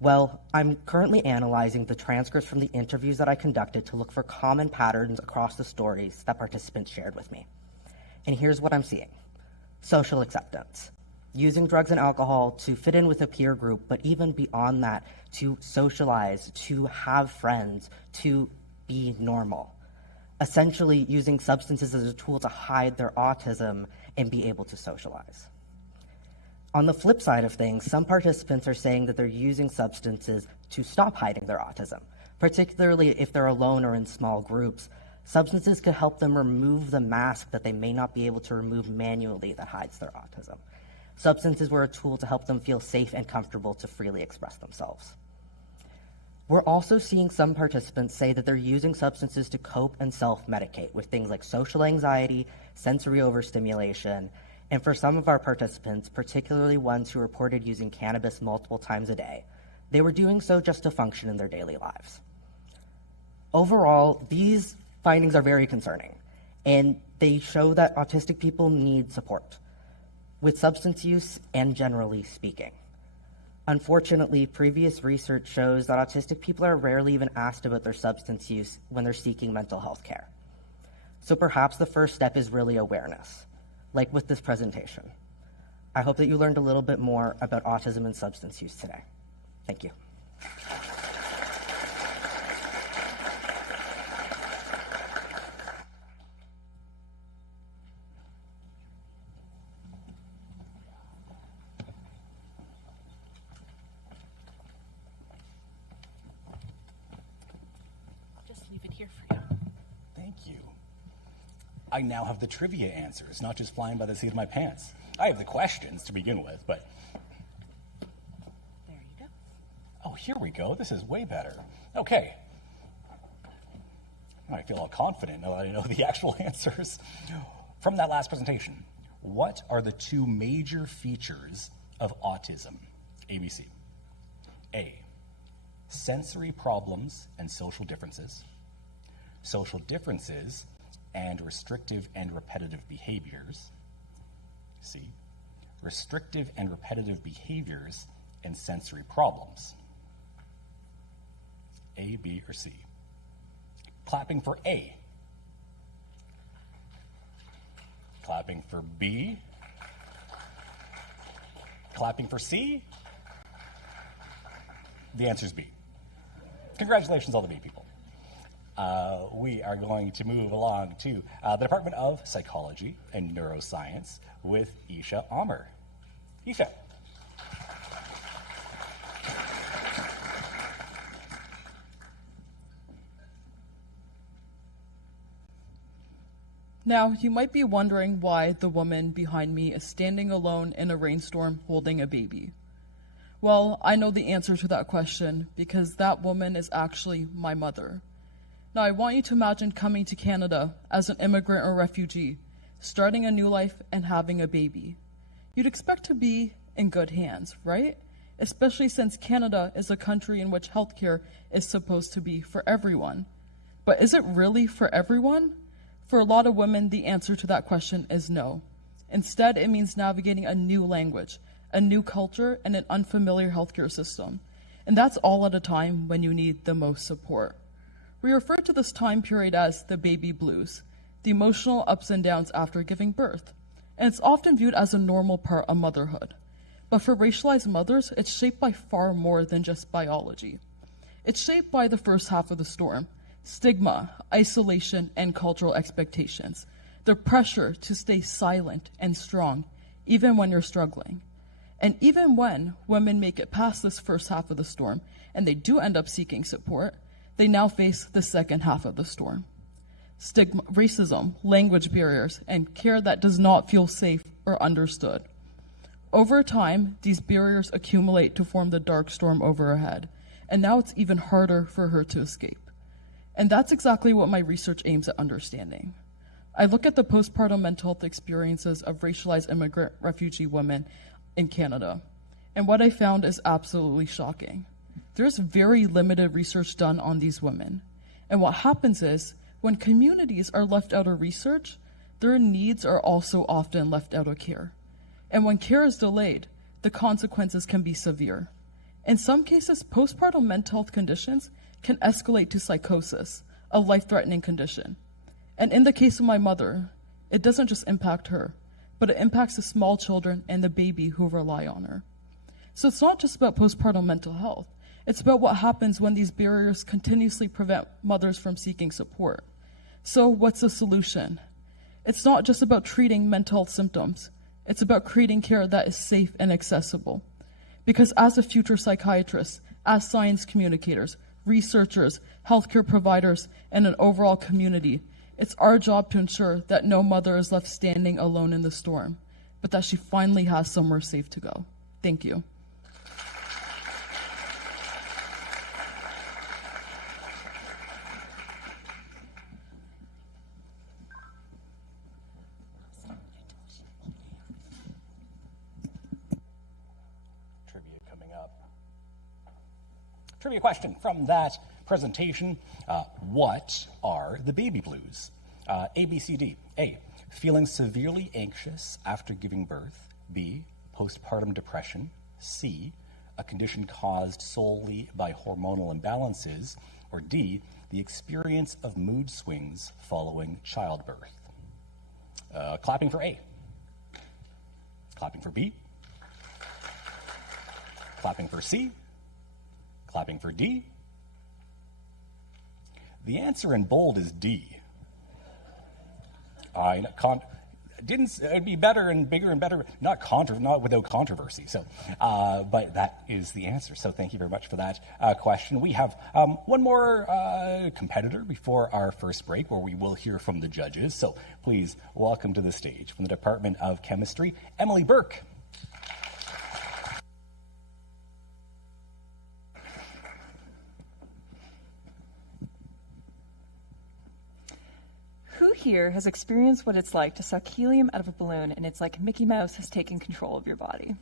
Well, I'm currently analyzing the transcripts from the interviews that I conducted to look for common patterns across the stories that participants shared with me. And here's what I'm seeing. Social acceptance. Using drugs and alcohol to fit in with a peer group, but even beyond that, to socialize, to have friends, to be normal. Essentially using substances as a tool to hide their autism and be able to socialize. On the flip side of things, some participants are saying that they're using substances to stop hiding their autism, particularly if they're alone or in small groups. Substances could help them remove the mask that they may not be able to remove manually that hides their autism. Substances were a tool to help them feel safe and comfortable to freely express themselves. We're also seeing some participants say that they're using substances to cope and self-medicate with things like social anxiety, sensory overstimulation, and for some of our participants, particularly ones who reported using cannabis multiple times a day, they were doing so just to function in their daily lives. Overall, these findings are very concerning, and they show that autistic people need support with substance use and generally speaking. Unfortunately, previous research shows that autistic people are rarely even asked about their substance use when they're seeking mental health care. So perhaps the first step is really awareness, like with this presentation. I hope that you learned a little bit more about autism and substance use today. Thank you. I now have the trivia answers, not just flying by the seat of my pants. I have the questions to begin with, but... There you go. Oh, here we go. This is way better. Okay. I feel all confident now that I know the actual answers. From that last presentation, what are the two major features of autism? ABC. A, sensory problems and social differences. Social differences and restrictive and repetitive behaviors. C, restrictive and repetitive behaviors and sensory problems. A, B, or C? Clapping for A. Clapping for B. Clapping for C. The answer is B. Congratulations, all the B people. We are going to move along to the Department of Psychology and Neuroscience with Isha Amr. Isha. Now, you might be wondering why the woman behind me is standing alone in a rainstorm holding a baby. Well, I know the answer to that question because that woman is actually my mother. Now, I want you to imagine coming to Canada as an immigrant or refugee, starting a new life and having a baby. You'd expect to be in good hands, right? Especially since Canada is a country in which healthcare is supposed to be for everyone. But is it really for everyone? For a lot of women, the answer to that question is no. Instead, it means navigating a new language, a new culture, and an unfamiliar healthcare system. And that's all at a time when you need the most support. We refer to this time period as the baby blues, the emotional ups and downs after giving birth. And it's often viewed as a normal part of motherhood. But for racialized mothers, it's shaped by far more than just biology. It's shaped by the first half of the storm: stigma, isolation, and cultural expectations. The pressure to stay silent and strong, even when you're struggling. And even when women make it past this first half of the storm, and they do end up seeking support, they now face the second half of the storm. Stigma, racism, language barriers, and care that does not feel safe or understood. Over time, these barriers accumulate to form the dark storm over her head, and now it's even harder for her to escape. And that's exactly what my research aims at understanding. I look at the postpartum mental health experiences of racialized immigrant refugee women in Canada, and what I found is absolutely shocking. There's very limited research done on these women, And what happens is, when communities are left out of research, their needs are also often left out of care. And when care is delayed, the consequences can be severe. In some cases, postpartum mental health conditions can escalate to psychosis, a life-threatening condition. And in the case of my mother, it doesn't just impact her, but it impacts the small children and the baby who rely on her. So it's not just about postpartum mental health. It's about what happens when these barriers continuously prevent mothers from seeking support. So what's the solution? It's not just about treating mental health symptoms. It's about creating care that is safe and accessible. Because as a future psychiatrist, as science communicators, researchers, healthcare providers, and an overall community, it's our job to ensure that no mother is left standing alone in the storm, but that she finally has somewhere safe to go. Thank you. Trivia question from that presentation. What are the baby blues? A, B, C, D. A, feeling severely anxious after giving birth. B, postpartum depression. C, a condition caused solely by hormonal imbalances. Or D, the experience of mood swings following childbirth. Clapping for A. Clapping for B. Clapping for C. Clapping for D. The answer in bold is D. It'd be better and bigger and better, not without controversy. So, but that is the answer. So thank you very much for that question. We have one more competitor before our first break, where we will hear from the judges. So please welcome to the stage from the Department of Chemistry, Emily Burke. Who here has experienced what it's like to suck helium out of a balloon and it's like Mickey Mouse has taken control of your body?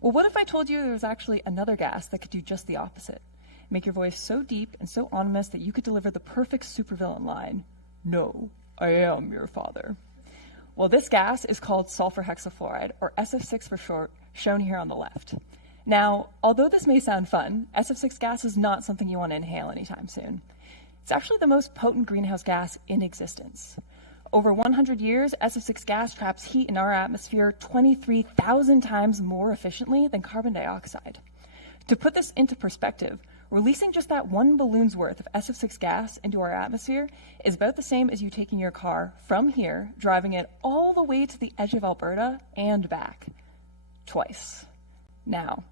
Well, what if I told you there was actually another gas that could do just the opposite? Make your voice so deep and so ominous that you could deliver the perfect supervillain line, "No, I am your father." Well, this gas is called sulfur hexafluoride, or SF6 for short, shown here on the left. Now, although this may sound fun, SF6 gas is not something you want to inhale anytime soon. It's actually the most potent greenhouse gas in existence. Over 100 years, SF6 gas traps heat in our atmosphere 23,000 times more efficiently than carbon dioxide. To put this into perspective, releasing just that one balloon's worth of SF6 gas into our atmosphere is about the same as you taking your car from here, driving it all the way to the edge of Alberta and back. Twice. Now,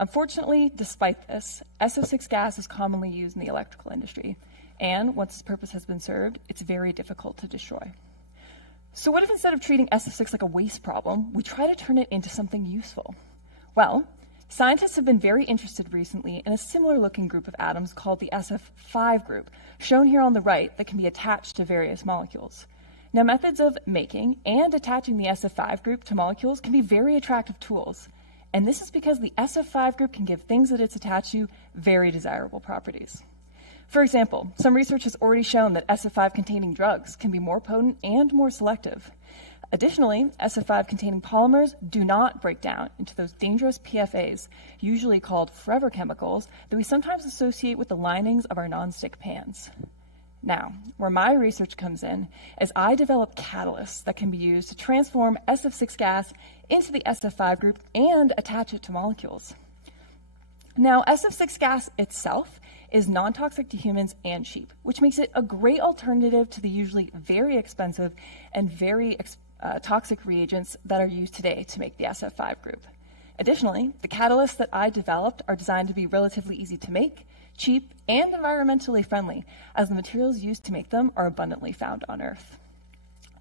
unfortunately, despite this, SF6 gas is commonly used in the electrical industry. And once its purpose has been served, it's very difficult to destroy. So what if instead of treating SF6 like a waste problem, we try to turn it into something useful? Well, scientists have been very interested recently in a similar looking group of atoms called the SF5 group, shown here on the right, that can be attached to various molecules. Now, methods of making and attaching the SF5 group to molecules can be very attractive tools. And this is because the SF5 group can give things that it's attached to very desirable properties. For example, some research has already shown that SF5-containing drugs can be more potent and more selective. Additionally, SF5-containing polymers do not break down into those dangerous PFAs, usually called forever chemicals, that we sometimes associate with the linings of our nonstick pans. Now, where my research comes in is I develop catalysts that can be used to transform SF6 gas into the SF5 group and attach it to molecules. Now, SF6 gas itself is non-toxic to humans and cheap, which makes it a great alternative to the usually very expensive and very toxic reagents that are used today to make the SF5 group. Additionally, the catalysts that I developed are designed to be relatively easy to make, cheap, and environmentally friendly, as the materials used to make them are abundantly found on Earth.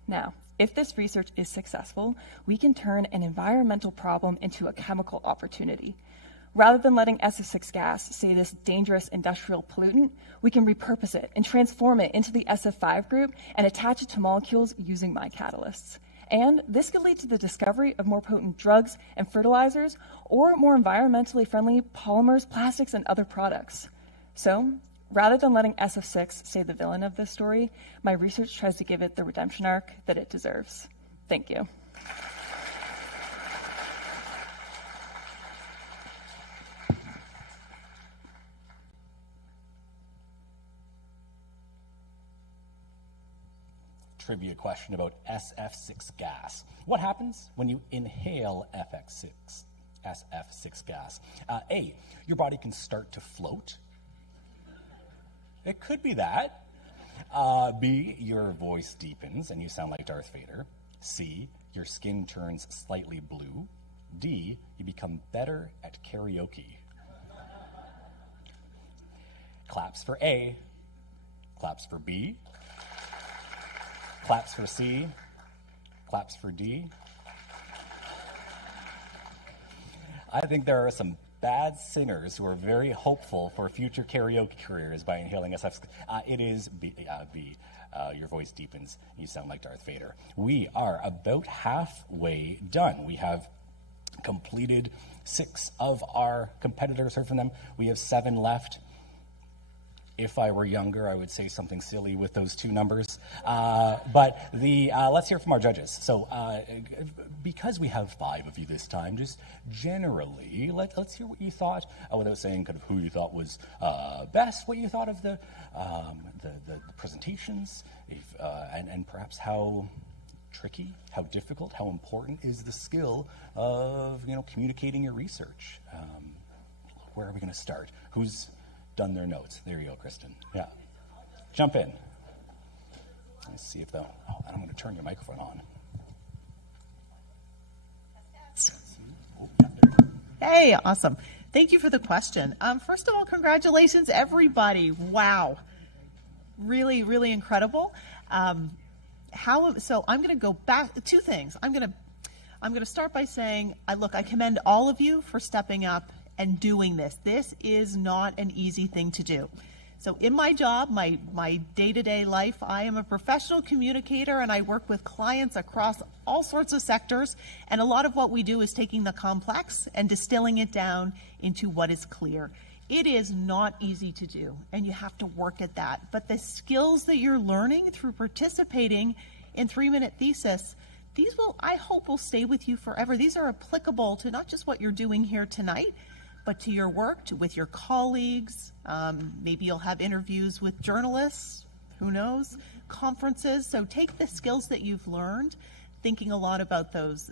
Now, if this research is successful, we can turn an environmental problem into a chemical opportunity. Rather than letting SF6 gas stay this dangerous industrial pollutant, we can repurpose it and transform it into the SF5 group and attach it to molecules using my catalysts. And this could lead to the discovery of more potent drugs and fertilizers, or more environmentally friendly polymers, plastics, and other products. So, Rather than letting SF6 say the villain of this story, my research tries to give it the redemption arc that it deserves. Thank you. Trivia question about SF6 gas. What happens when you inhale SF6 gas? A, your body can start to float. It could be that. B, your voice deepens and you sound like Darth Vader. C, your skin turns slightly blue. D, you become better at karaoke. Claps for A, claps for B, claps for C, claps for D. I think there are some bad singers who are very hopeful for future karaoke careers by inhaling SF. It is B. Your voice deepens, you sound like Darth Vader. We are about halfway done. We have completed 6 of our competitors, heard from them. We have 7 left. If I were younger, I would say something silly with those 2 numbers. But let's hear from our judges. So because we have 5 of you this time, just generally, let's hear what you thought, without saying kind of who you thought was best, what you thought of the presentations, and perhaps how tricky, how difficult, how important is the skill of communicating your research. Where are we going to start? Who's done their notes? There you go, Kristen. Yeah. Jump in. Let's see if and I'm going to turn your microphone on. Hey, awesome. Thank you for the question. First of all, congratulations, everybody. Wow. Really, really incredible. So I'm going to go back, 2 things. I'm going to start by saying, I commend all of you for stepping up and doing this. This is not an easy thing to do. So in my job, my day-to-day life, I am a professional communicator and I work with clients across all sorts of sectors. And a lot of what we do is taking the complex and distilling it down into what is clear. It is not easy to do, and you have to work at that. But the skills that you're learning through participating in 3-minute thesis, these I hope will stay with you forever. These are applicable to not just what you're doing here tonight, but to your work, with your colleagues. Maybe you'll have interviews with journalists, who knows, conferences. So take the skills that you've learned, thinking a lot about those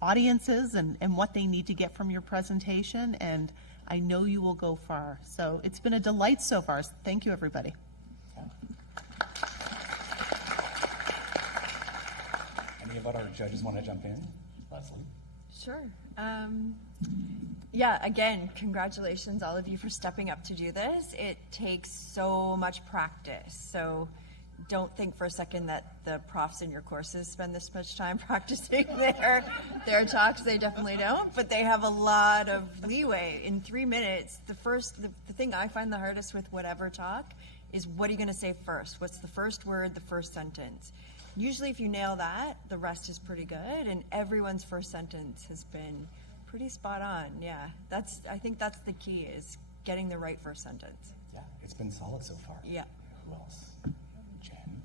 audiences and what they need to get from your presentation, and I know you will go far. So it's been a delight so far. Thank you, everybody. Any of our judges want to jump in? Leslie? Sure. Yeah, again, congratulations, all of you, for stepping up to do this. It takes so much practice. So don't think for a second that the profs in your courses spend this much time practicing their talks. They definitely don't, but they have a lot of leeway. In 3 minutes, the thing I find the hardest with whatever talk is, what are you going to say first? What's the first word, the first sentence? Usually if you nail that, the rest is pretty good, and everyone's first sentence has been pretty spot on. Yeah, I think that's the key, is getting the right first sentence. Yeah, it's been solid so far. Yeah. Who else? Jen?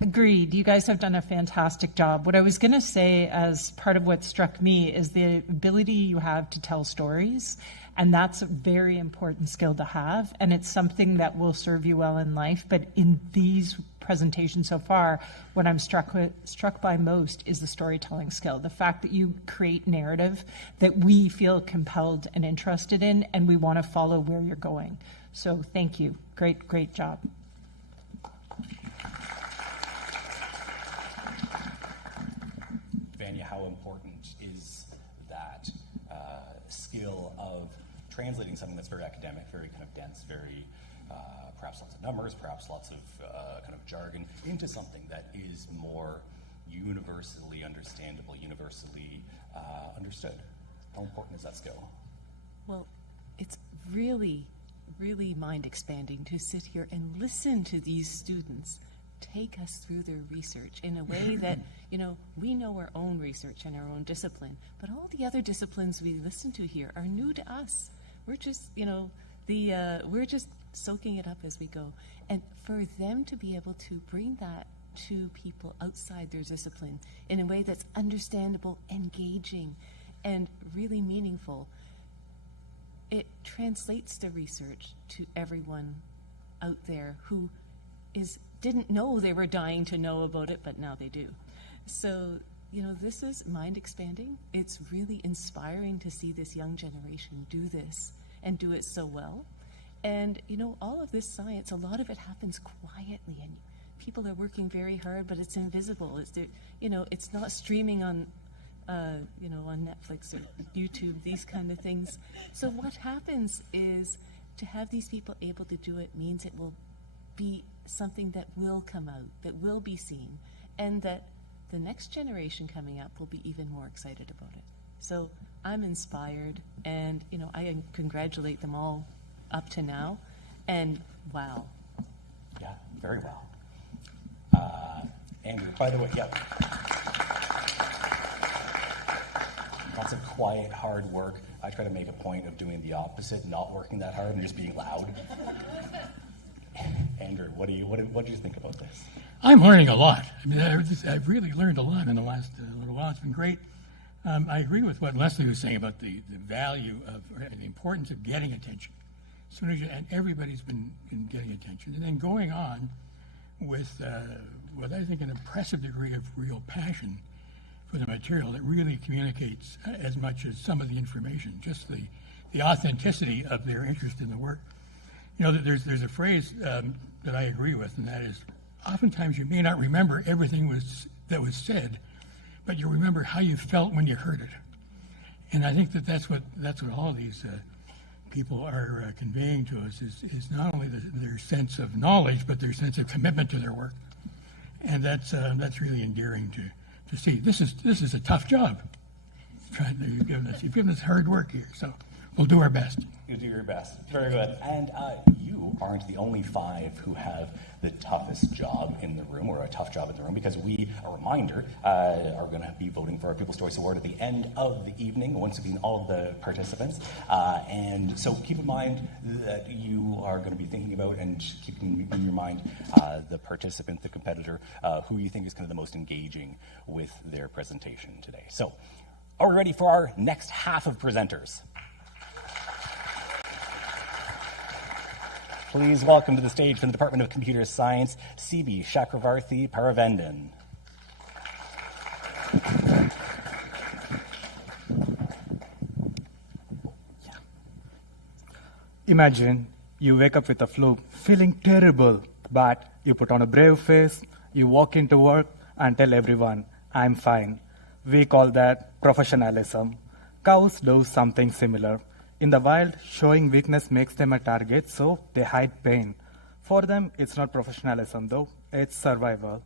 Agreed. You guys have done a fantastic job. What I was going to say as part of what struck me is the ability you have to tell stories. And that's a very important skill to have. And it's something that will serve you well in life. But in these presentations so far, what I'm struck by most is the storytelling skill. The fact that you create narrative that we feel compelled and interested in, and we want to follow where you're going. So thank you. Great, great job. Vanya, how important is that skill of translating something that's very academic, very kind of dense, very perhaps lots of numbers, perhaps lots of kind of jargon, into something that is more universally understandable, universally understood? How important is that skill? Well, it's really, really mind-expanding to sit here and listen to these students take us through their research in a way that, we know our own research and our own discipline, but all the other disciplines we listen to here are new to us. We're just, we're just soaking it up as we go. And for them to be able to bring that to people outside their discipline in a way that's understandable, engaging, and really meaningful, it translates the research to everyone out there who didn't know they were dying to know about it, but now they do. So, this is mind expanding. It's really inspiring to see this young generation do this and do it so well. And, all of this science, a lot of it happens quietly, and people are working very hard, but it's invisible. It's not streaming on, on Netflix or YouTube, these kind of things. So what happens is to have these people able to do it means it will be something that will come out, that will be seen, and that the next generation coming up will be even more excited about it. So I'm inspired, and I congratulate them all up to now, and wow. Yeah, very well. Andrew, by the way, yeah. Lots of quiet, hard work. I try to make a point of doing the opposite, not working that hard and just being loud. Andrew, what do you think about this? I'm learning a lot. I mean, I've really learned a lot in the last little while. It's been great. I agree with what Leslie was saying about the value of, or the importance of getting attention. As soon as and everybody's been getting attention. And then going on with what I think an impressive degree of real passion for the material that really communicates as much as some of the information, just the authenticity of their interest in the work. There's a phrase that I agree with, and that is, oftentimes you may not remember everything that was said, but you remember how you felt when you heard it. And I think that's what all these people are conveying to us is not only their sense of knowledge, but their sense of commitment to their work. And that's really endearing to see. This is a tough job. You've given us hard work here, so we'll do our best. You do your best. Very good. And you aren't the only 5 who have the toughest job in the room, or a tough job in the room, because we, a reminder, are going to be voting for our People's Choice Award at the end of the evening, once we've seen all of the participants. And so keep in mind that you are going to be thinking about and keeping in your mind the participant, the competitor, who you think is kind of the most engaging with their presentation today. So are we ready for our next half of presenters? Please welcome to the stage from the Department of Computer Science, C.B. Chakravarthi Paravendan. Imagine you wake up with a flu, feeling terrible, but you put on a brave face, you walk into work and tell everyone, I'm fine. We call that professionalism. Cows do something similar. In the wild, showing weakness makes them a target, so they hide pain. For them, it's not professionalism, though. It's survival.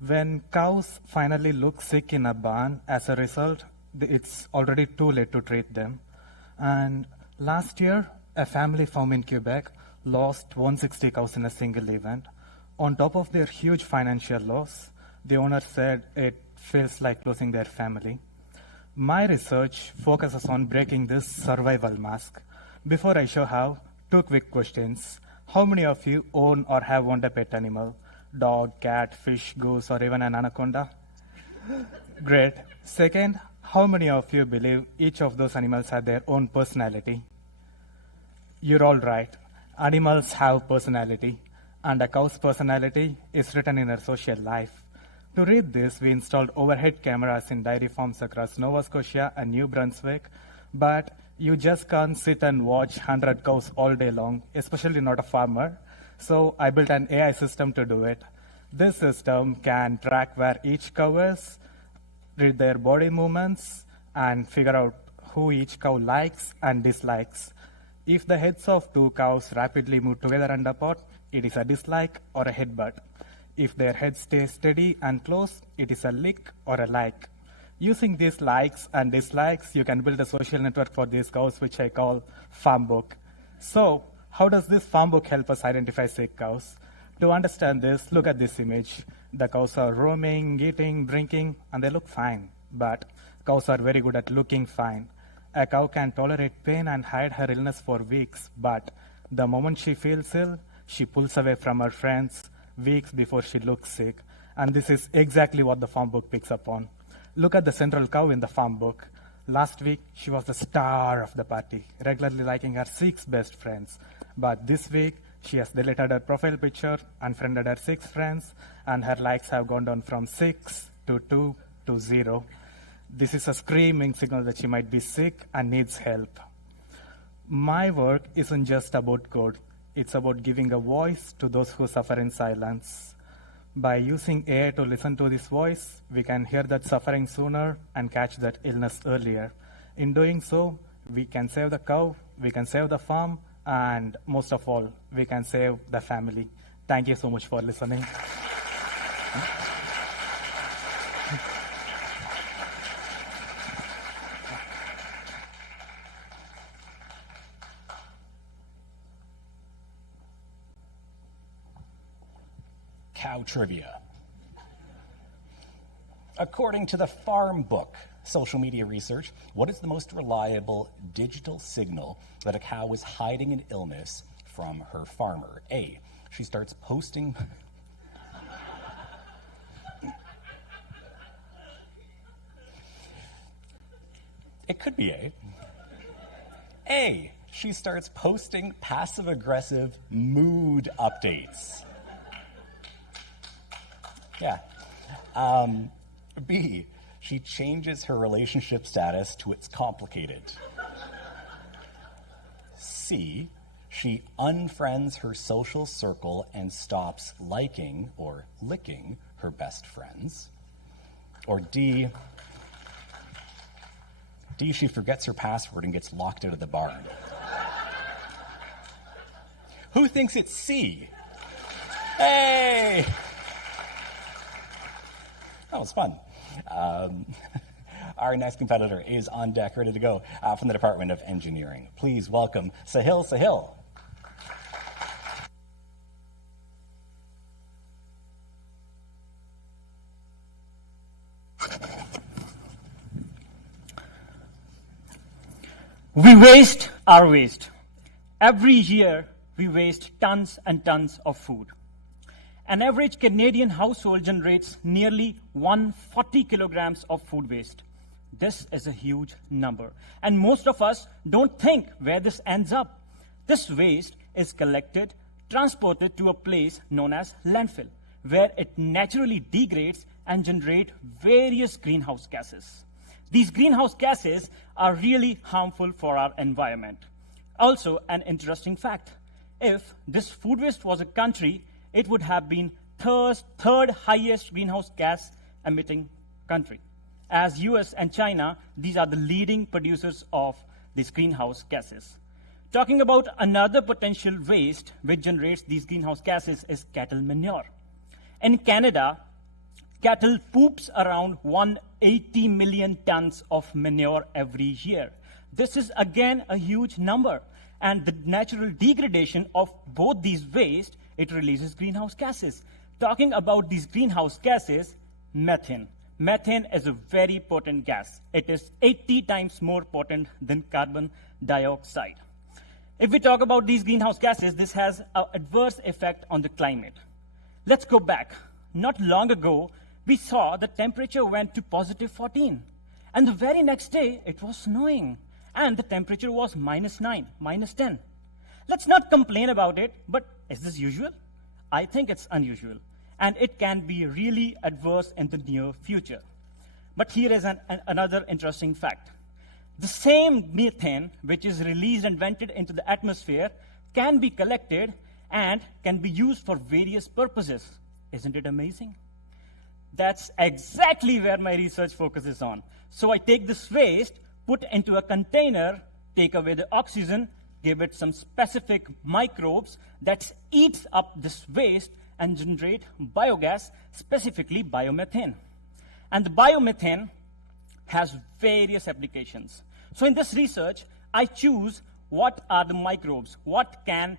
When cows finally look sick in a barn, as a result, it's already too late to treat them. And last year, a family farm in Quebec lost 160 cows in a single event. On top of their huge financial loss, the owner said it feels like losing their family. My research focuses on breaking this survival mask. Before I show how, 2 quick questions. How many of you own or have owned a pet animal? Dog, cat, fish, goose, or even an anaconda? Great. Second, how many of you believe each of those animals have their own personality? You're all right. Animals have personality, and a cow's personality is written in her social life. To read this, we installed overhead cameras in dairy farms across Nova Scotia and New Brunswick, but you just can't sit and watch 100 cows all day long, especially not a farmer. So I built an AI system to do it. This system can track where each cow is, read their body movements, and figure out who each cow likes and dislikes. If the heads of 2 cows rapidly move together and apart, it is a dislike or a headbutt. If their heads stay steady and close, it is a lick or a like. Using these likes and dislikes, you can build a social network for these cows, which I call farm book. So, how does this farm book help us identify sick cows? To understand this, look at this image. The cows are roaming, eating, drinking, and they look fine. But cows are very good at looking fine. A cow can tolerate pain and hide her illness for weeks, but the moment she feels ill, she pulls away from her friends weeks before she looks sick. And this is exactly what the farm book picks up on. Look at the central cow in the farm book. Last week, she was the star of the party, regularly liking her 6 best friends. But this week, she has deleted her profile picture, unfriended her 6 friends, and her likes have gone down from 6 to 2 to 0. This is a screaming signal that she might be sick and needs help. My work isn't just about code. It's about giving a voice to those who suffer in silence. By using AI to listen to this voice, we can hear that suffering sooner and catch that illness earlier. In doing so, we can save the cow, we can save the farm, and most of all, we can save the family. Thank you so much for listening. Cow trivia. According to the Farm Book social media research, what is the most reliable digital signal that a cow is hiding an illness from her farmer? A, she starts posting... It could be A. A, she starts posting passive-aggressive mood updates. Yeah. B, she changes her relationship status to it's complicated. C, she unfriends her social circle and stops liking or licking her best friends. Or D, she forgets her password and gets locked out of the barn. Who thinks it's C? Hey! Oh, it's fun. Our next competitor is on deck, ready to go from the Department of Engineering. Please welcome Sahil Sahil. We waste our waste. Every year, we waste tons and tons of food. An average Canadian household generates nearly 140 kilograms of food waste. This is a huge number, and most of us don't think where this ends up. This waste is collected, transported to a place known as landfill, where it naturally degrades and generates various greenhouse gases. These greenhouse gases are really harmful for our environment. Also, an interesting fact, if this food waste was a country, it would have been third highest greenhouse gas emitting country. As US and China, these are the leading producers of these greenhouse gases. Talking about another potential waste which generates these greenhouse gases is cattle manure. In Canada, cattle poops around 180 million tons of manure every year. This is again a huge number, and the natural degradation of both these waste, it releases greenhouse gases. Talking about these greenhouse gases, methane. Methane is a very potent gas. It is 80 times more potent than carbon dioxide. If we talk about these greenhouse gases, this has an adverse effect on the climate. Let's go back. Not long ago, we saw the temperature went to positive 14. And the very next day, it was snowing. And the temperature was -9, -10. Let's not complain about it, but is this usual? I think it's unusual. And it can be really adverse in the near future. But here is another interesting fact. The same methane, which is released and vented into the atmosphere, can be collected and can be used for various purposes. Isn't it amazing? That's exactly where my research focuses on. So I take this waste, put into a container, take away the oxygen, give it some specific microbes that eats up this waste and generate biogas, specifically biomethane. And the biomethane has various applications. So in this research, I choose what are the microbes, what can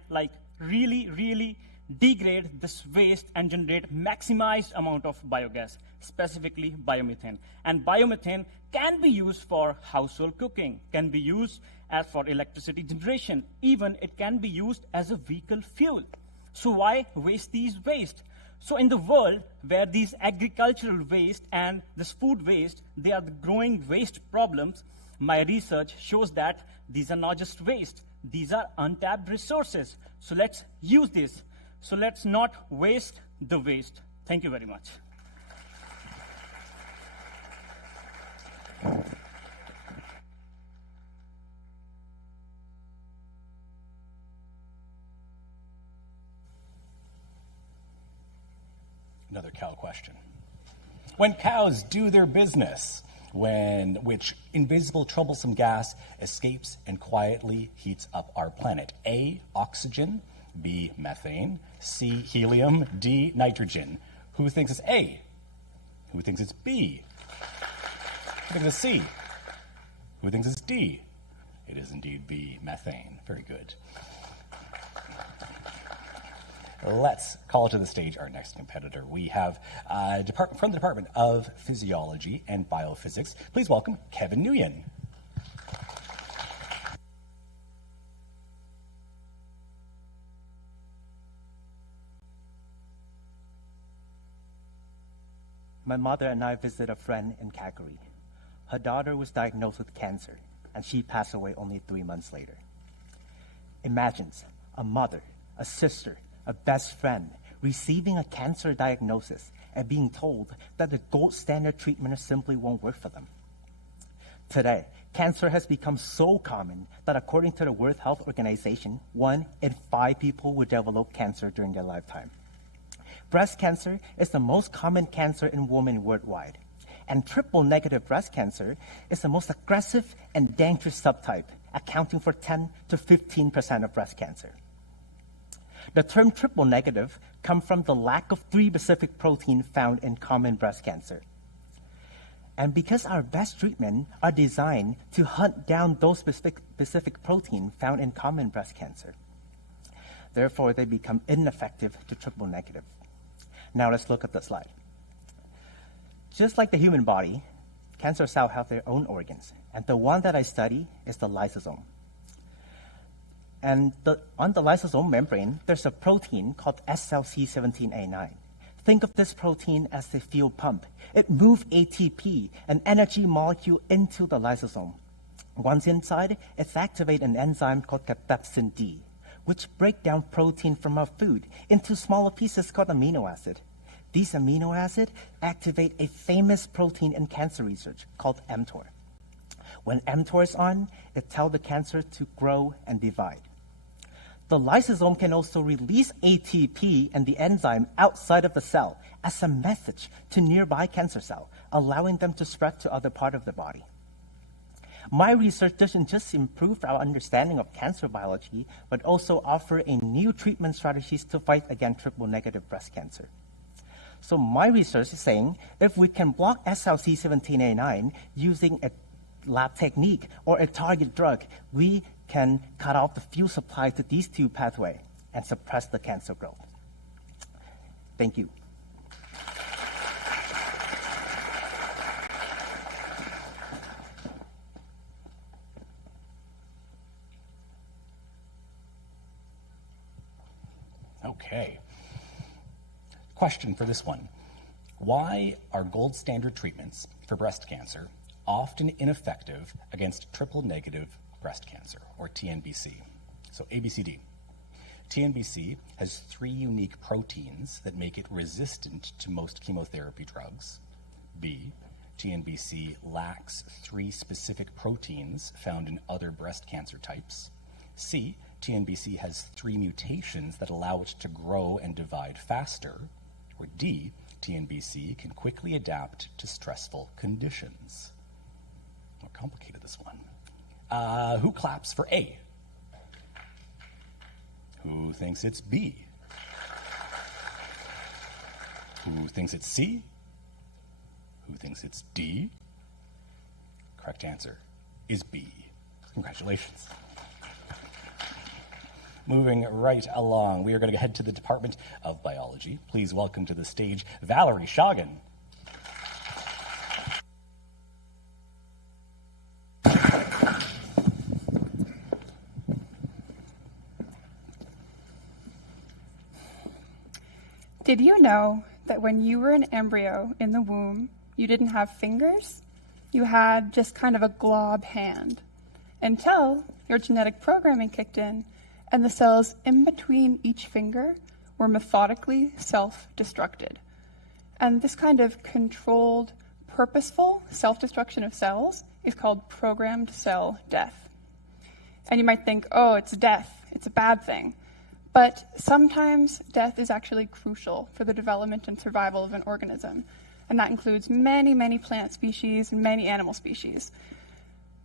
really degrade this waste and generate maximized amount of biogas, specifically biomethane. And biomethane can be used for household cooking, can be used as for electricity generation, even it can be used as a vehicle fuel. So why waste these waste? So in the world where these agricultural waste and this food waste, they are the growing waste problems, my research shows that these are not just waste, these are untapped resources. So let's use this. So let's not waste the waste. Thank you very much. Another cow question. When cows do their business, which invisible troublesome gas escapes and quietly heats up our planet? A, oxygen, B, methane, C, helium, D, nitrogen. Who thinks it's A? Who thinks it's B? Who thinks it's C? Who thinks it's D? It is indeed B, methane. Very good. Let's call to the stage our next competitor. We have from the Department of Physiology and Biophysics. Please welcome Kevin Nguyen. My mother and I visited a friend in Calgary. Her daughter was diagnosed with cancer, and she passed away only 3 months later. Imagine a mother, a sister, a best friend receiving a cancer diagnosis and being told that the gold standard treatment simply won't work for them. Today, cancer has become so common that according to the World Health Organization, 1 in 5 people will develop cancer during their lifetime. Breast cancer is the most common cancer in women worldwide, and triple-negative breast cancer is the most aggressive and dangerous subtype, accounting for 10 to 15% of breast cancer. The term triple negative comes from the lack of 3 specific proteins found in common breast cancer. And because our best treatments are designed to hunt down those specific proteins found in common breast cancer, therefore they become ineffective to triple negative. Now let's look at the slide. Just like the human body, cancer cells have their own organs, and the one that I study is the lysosome. And on the lysosome membrane, there's a protein called SLC17A9. Think of this protein as the fuel pump. It moves ATP, an energy molecule, into the lysosome. Once inside, it activates an enzyme called cathepsin D, which breaks down protein from our food into smaller pieces called amino acid. These amino acids activate a famous protein in cancer research called mTOR. When mTOR is on, it tells the cancer to grow and divide. The lysosome can also release ATP and the enzyme outside of the cell as a message to nearby cancer cells, allowing them to spread to other parts of the body. My research doesn't just improve our understanding of cancer biology, but also offer a new treatment strategies to fight against triple-negative breast cancer. So my research is saying if we can block SLC17A9 using a lab technique or a target drug, we can cut off the fuel supply to these 2 pathways and suppress the cancer growth. Thank you. Okay. Question for this one. Why are gold standard treatments for breast cancer often ineffective against triple-negative breast cancer, or TNBC? So ABCD. TNBC has 3 unique proteins that make it resistant to most chemotherapy drugs. B, TNBC lacks 3 specific proteins found in other breast cancer types. C, TNBC has 3 mutations that allow it to grow and divide faster. Or D, TNBC can quickly adapt to stressful conditions. More complicated, this one. Who claps for A? Who thinks it's B? Who thinks it's C? Who thinks it's D? Correct answer is B. Congratulations. Moving right along, we are going to head to the Department of Biology. Please welcome to the stage Valerie Schagen. Did you know that when you were an embryo in the womb, you didn't have fingers? You had just kind of a glob hand until your genetic programming kicked in and the cells in between each finger were methodically self-destructed. And this kind of controlled, purposeful self-destruction of cells is called programmed cell death. And you might think, oh, it's death, it's a bad thing. But sometimes death is actually crucial for the development and survival of an organism. And that includes many, many plant species and many animal species.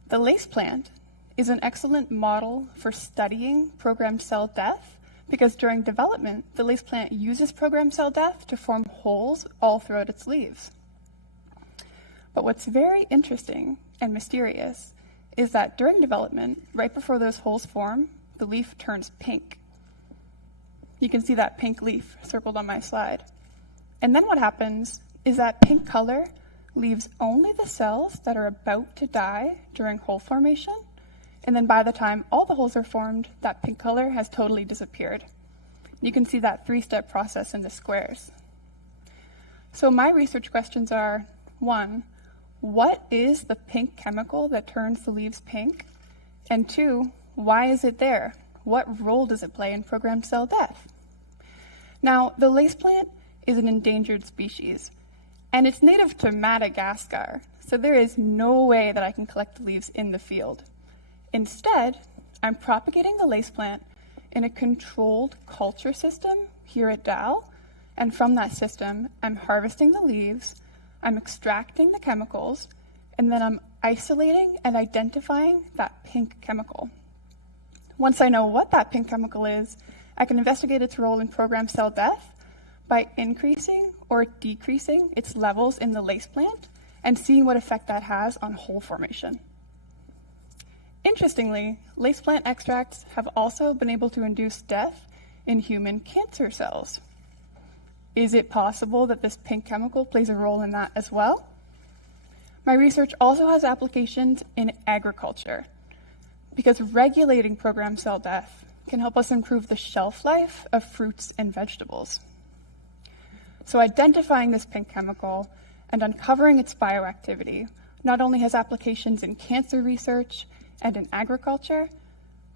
The lace plant is an excellent model for studying programmed cell death because during development, the lace plant uses programmed cell death to form holes all throughout its leaves. But what's very interesting and mysterious is that during development, right before those holes form, the leaf turns pink. You can see that pink leaf circled on my slide. And then what happens is that pink color leaves only the cells that are about to die during hole formation. And then by the time all the holes are formed, that pink color has totally disappeared. You can see that three-step process in the squares. So my research questions are, 1, what is the pink chemical that turns the leaves pink? And 2, why is it there? What role does it play in programmed cell death? Now, the lace plant is an endangered species, and it's native to Madagascar, so there is no way that I can collect the leaves in the field. Instead, I'm propagating the lace plant in a controlled culture system here at Dal, and from that system, I'm harvesting the leaves, I'm extracting the chemicals, and then I'm isolating and identifying that pink chemical. Once I know what that pink chemical is, I can investigate its role in programmed cell death by increasing or decreasing its levels in the lace plant and seeing what effect that has on hole formation. Interestingly, lace plant extracts have also been able to induce death in human cancer cells. Is it possible that this pink chemical plays a role in that as well? My research also has applications in agriculture, because regulating programmed cell death can help us improve the shelf life of fruits and vegetables. So identifying this pink chemical and uncovering its bioactivity not only has applications in cancer research and in agriculture,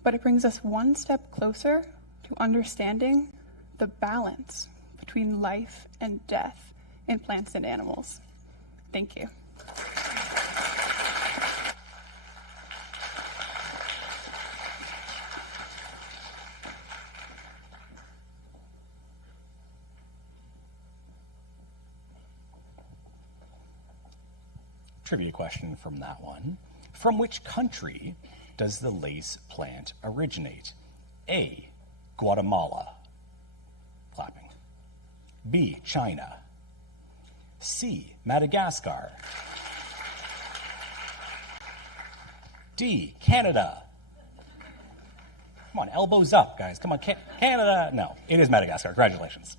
but it brings us one step closer to understanding the balance between life and death in plants and animals. Thank you. Trivia question from that one. From which country does the lace plant originate? A, Guatemala. Clapping. B, China. C, Madagascar. D, Canada. Come on, elbows up, guys. Come on, Canada. No, it is Madagascar. Congratulations.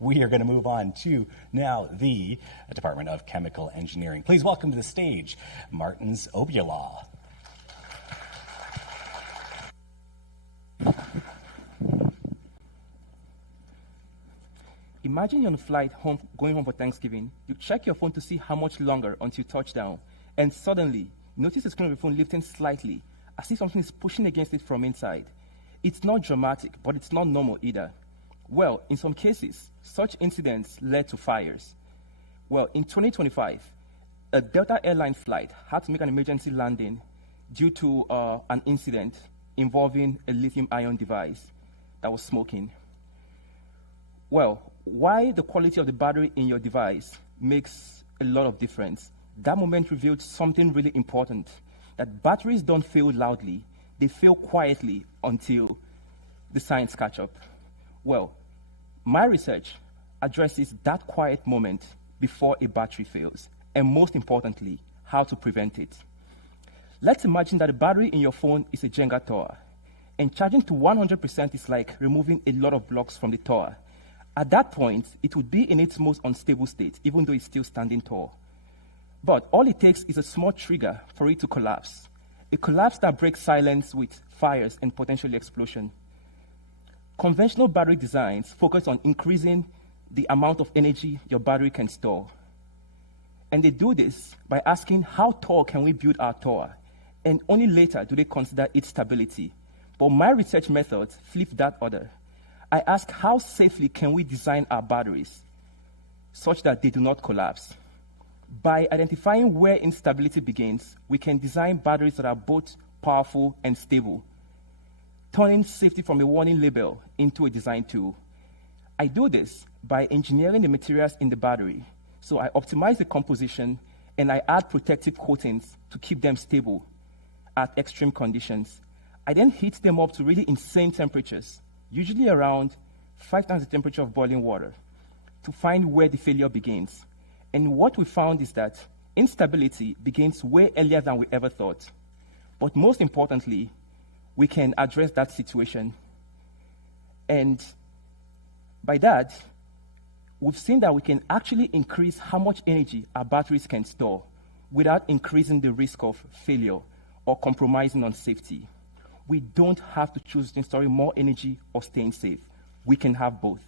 We are going to move on to now the Department of Chemical Engineering. Please welcome to the stage Martins Obielaw. Imagine you're on a flight home, going home for Thanksgiving. You check your phone to see how much longer until touchdown, and suddenly you notice the screen of your phone lifting slightly, as if something is pushing against it from inside. It's not dramatic, but it's not normal either. Well, in some cases, such incidents led to fires. Well, in 2025, a Delta airline flight had to make an emergency landing due to an incident involving a lithium-ion device that was smoking. Well, why the quality of the battery in your device makes a lot of difference. That moment revealed something really important, that batteries don't fail loudly, they fail quietly until the science catch up. Well, my research addresses that quiet moment before a battery fails, and most importantly, how to prevent it. Let's imagine that the battery in your phone is a Jenga tower, And charging to 100% is like removing a lot of blocks from the tower. At that point, it would be in its most unstable state, even though it's still standing tall. But all it takes is a small trigger for it to collapse. A collapse that breaks silence with fires and potentially explosion. Conventional battery designs focus on increasing the amount of energy your battery can store. And they do this by asking how tall can we build our tower, and only later do they consider its stability. But my research methods flip that order. I ask how safely can we design our batteries such that they do not collapse. By identifying where instability begins, we can design batteries that are both powerful and stable, turning safety from a warning label into a design tool. I do this by engineering the materials in the battery. So I optimize the composition and I add protective coatings to keep them stable at extreme conditions. I then heat them up to really insane temperatures, usually around 5 times the temperature of boiling water, to find where the failure begins. And what we found is that instability begins way earlier than we ever thought. But most importantly, we can address that situation. And by that, we've seen that we can actually increase how much energy our batteries can store without increasing the risk of failure or compromising on safety. We don't have to choose between storing more energy or staying safe. We can have both.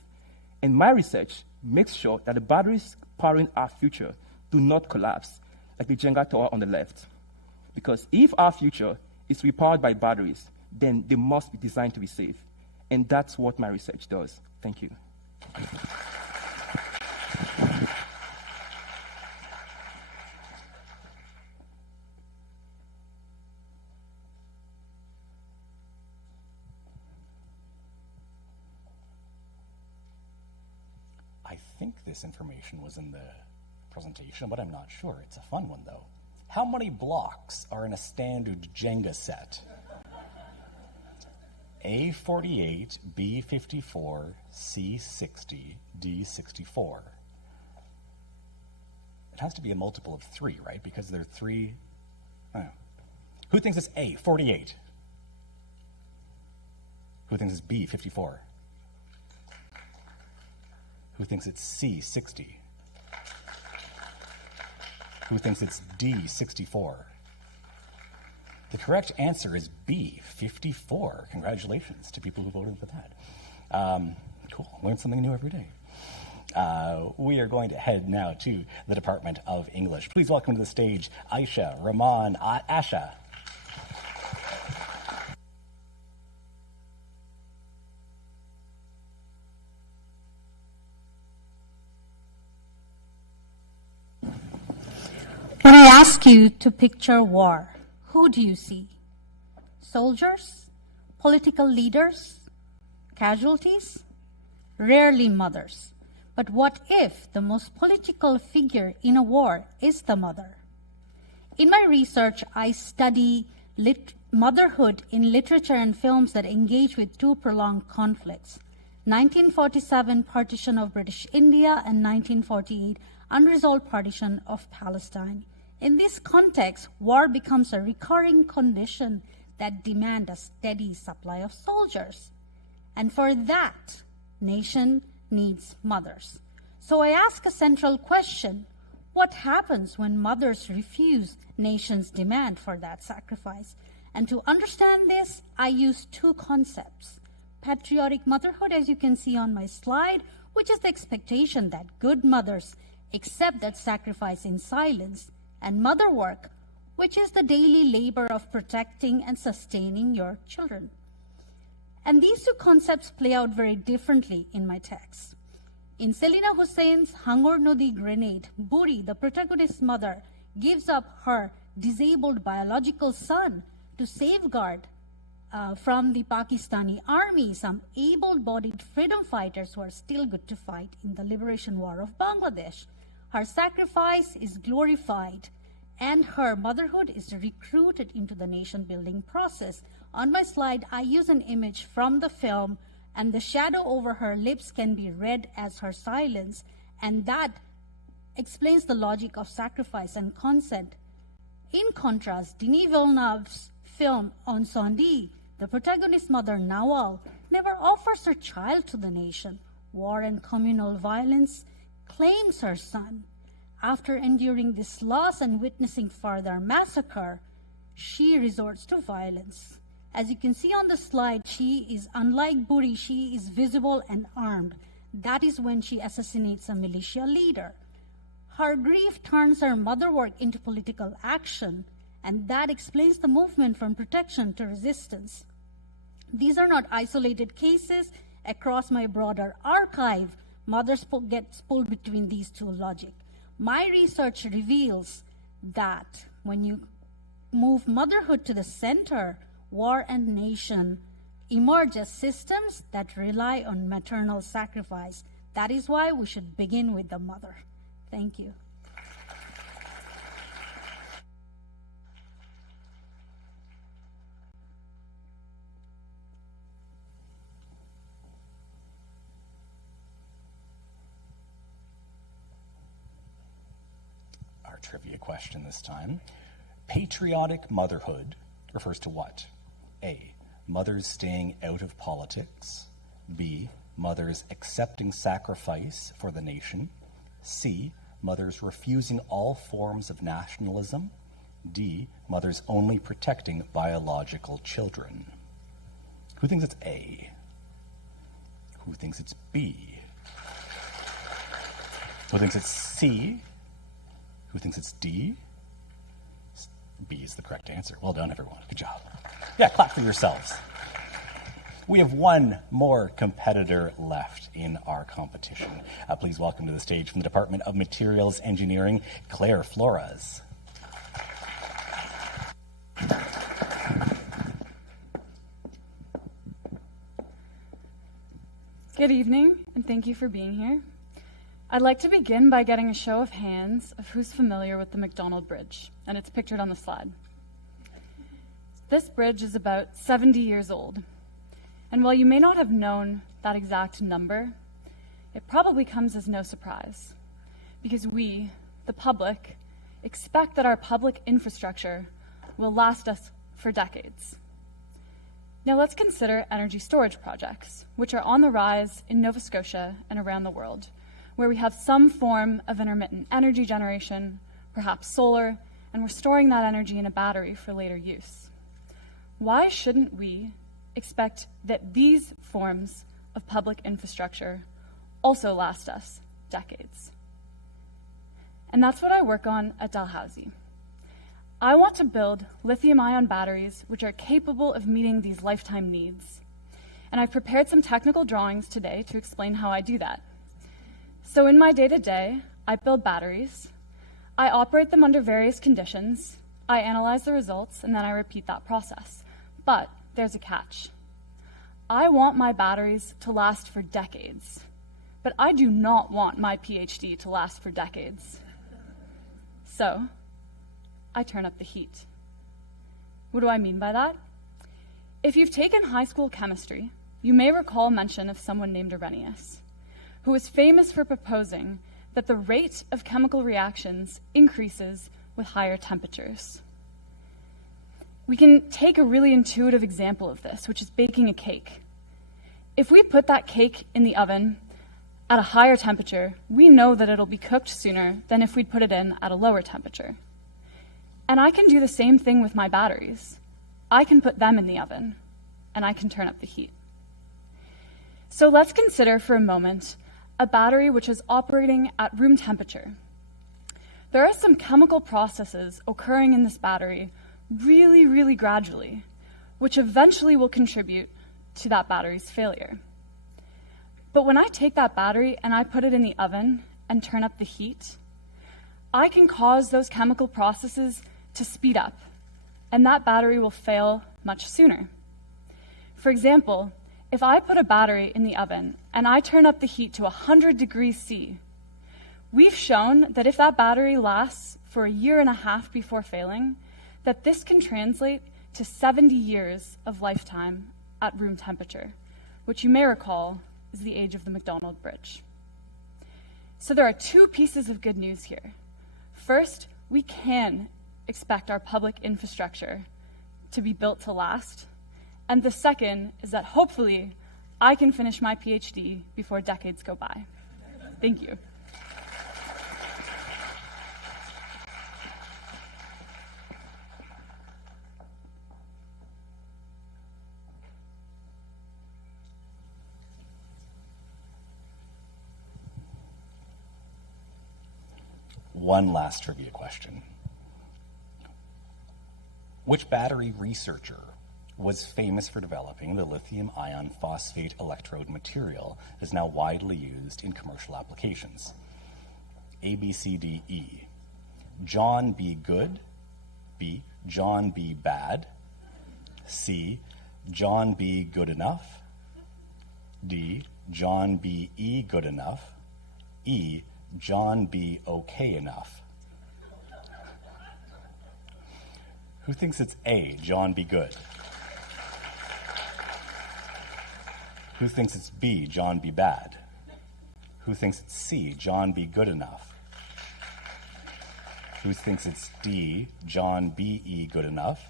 And my research makes sure that the batteries powering our future do not collapse, like the Jenga tower on the left. Because if our future is to be powered by batteries, then they must be designed to be safe. And that's what my research does. Thank you. I think this information was in the presentation, but I'm not sure. It's a fun one, though. How many blocks are in a standard Jenga set? A48, B54, C60, D64. It has to be a multiple of 3, right? Because there are 3. I don't know. Who thinks it's A48? Who thinks it's B54? Who thinks it's C60? Who thinks it's D64? The correct answer is B54. Congratulations to people who voted for that. Cool. Learn something new every day. We are going to head now to the Department of English. Please welcome to the stage Aisha, Rahman, Asha. When I ask you to picture war, who do you see? Soldiers? Political leaders? Casualties? Rarely mothers. But what if the most political figure in a war is the mother? In my research, I study motherhood in literature and films that engage with two prolonged conflicts. 1947 partition of British India and 1948 unresolved partition of Palestine. In this context, war becomes a recurring condition that demands a steady supply of soldiers. And for that, nation needs mothers. So I ask a central question: what happens when mothers refuse nation's demand for that sacrifice? And to understand this, I use two concepts. Patriotic motherhood, as you can see on my slide, which is the expectation that good mothers accept that sacrifice in silence, and mother work, which is the daily labor of protecting and sustaining your children. And these two concepts play out very differently in my text. In Selina Hussein's Hangur Nodi Grenade, Buri, the protagonist's mother, gives up her disabled biological son to safeguard from the Pakistani army some able-bodied freedom fighters who are still good to fight in the liberation war of Bangladesh. Her sacrifice is glorified, and her motherhood is recruited into the nation-building process. On my slide, I use an image from the film, and the shadow over her lips can be read as her silence, and that explains the logic of sacrifice and consent. In contrast, Denis Villeneuve's film On Sandy The protagonist's mother, Nawal, never offers her child to the nation. War and communal violence claims her son. After enduring this loss and witnessing further massacre, she resorts to violence. As you can see on the slide, she is, unlike Buri, she is visible and armed. That is when she assassinates a militia leader. Her grief turns her mother work into political action, and that explains the movement from protection to resistance. These are not isolated cases. Across my broader archive, mothers get pulled between these two logics. My research reveals that when you move motherhood to the center, war and nation emerge as systems that rely on maternal sacrifice. That is why we should begin with the mother. Thank you. Our trivia question this time. Patriotic motherhood refers to what? A, mothers staying out of politics. B, mothers accepting sacrifice for the nation. C, mothers refusing all forms of nationalism. D, mothers only protecting biological children. Who thinks it's A? Who thinks it's B? Who thinks it's C? Who thinks it's D? B is the correct answer. Well done, everyone. Good job. Yeah, clap for yourselves. We have one more competitor left in our competition. Please welcome to the stage from the Department of Materials Engineering, Claire Flores. Good evening, and thank you for being here. I'd like to begin by getting a show of hands of who's familiar with the McDonald Bridge, and it's pictured on the slide. This bridge is about 70 years old, and while you may not have known that exact number, it probably comes as no surprise, because we, the public, expect that our public infrastructure will last us for decades. Now let's consider energy storage projects, which are on the rise in Nova Scotia and around the world, where we have some form of intermittent energy generation, perhaps solar, and we're storing that energy in a battery for later use. Why shouldn't we expect that these forms of public infrastructure also last us decades? And that's what I work on at Dalhousie. I want to build lithium-ion batteries which are capable of meeting these lifetime needs. And I've prepared some technical drawings today to explain how I do that. So in my day-to-day, I build batteries, I operate them under various conditions, I analyze the results, and then I repeat that process. But there's a catch. I want my batteries to last for decades, but I do not want my PhD to last for decades. So I turn up the heat. What do I mean by that? If you've taken high school chemistry, you may recall mention of someone named Arrhenius, who was famous for proposing that the rate of chemical reactions increases with higher temperatures. We can take a really intuitive example of this, which is baking a cake. If we put that cake in the oven at a higher temperature, we know that it'll be cooked sooner than if we'd put it in at a lower temperature. And I can do the same thing with my batteries. I can put them in the oven, and I can turn up the heat. So let's consider for a moment a battery which is operating at room temperature. There are some chemical processes occurring in this battery really, really gradually, which eventually will contribute to that battery's failure. But when I take that battery and I put it in the oven and turn up the heat, I can cause those chemical processes to speed up, and that battery will fail much sooner. For example, if I put a battery in the oven and I turn up the heat to 100 degrees C, we've shown that if that battery lasts for 1.5 years before failing, that this can translate to 70 years of lifetime at room temperature, which you may recall is the age of the McDonald Bridge. So there are two pieces of good news here. First, we can expect our public infrastructure to be built to last. And the second is that hopefully I can finish my PhD before decades go by. Thank you. One last trivia question. Which battery researcher was famous for developing the lithium iron phosphate electrode material that is now widely used in commercial applications? A, B, C, D, E. John B. Good. B, John B. Bad. C, John B. Good enough. D, John B. E. Good enough. E, John B. Okay enough. Who thinks it's A, John B. Good? Who thinks it's B, John B. Bad? Who thinks it's C, John B. Good enough? Who thinks it's D, John B. E. Good enough?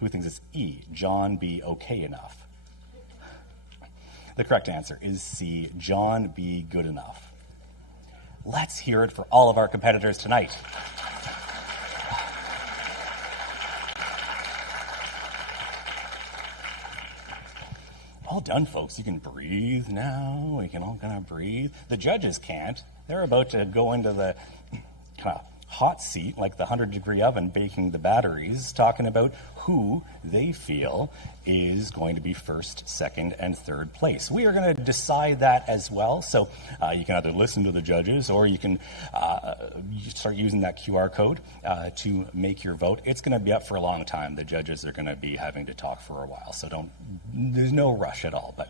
Who thinks it's E, John B. Okay enough? The correct answer is C, John B. Good enough. Let's hear it for all of our competitors tonight. All done, folks. You can breathe now. We can all kind of breathe. The judges can't. They're about to go into the kind of hot seat, like the 100-degree oven baking the batteries, talking about who they feel is going to be first, second, and third place. We are going to decide that as well. So you can either listen to the judges or you can start using that QR code to make your vote. It's going to be up for a long time. The judges are going to be having to talk for a while, so there's no rush at all. But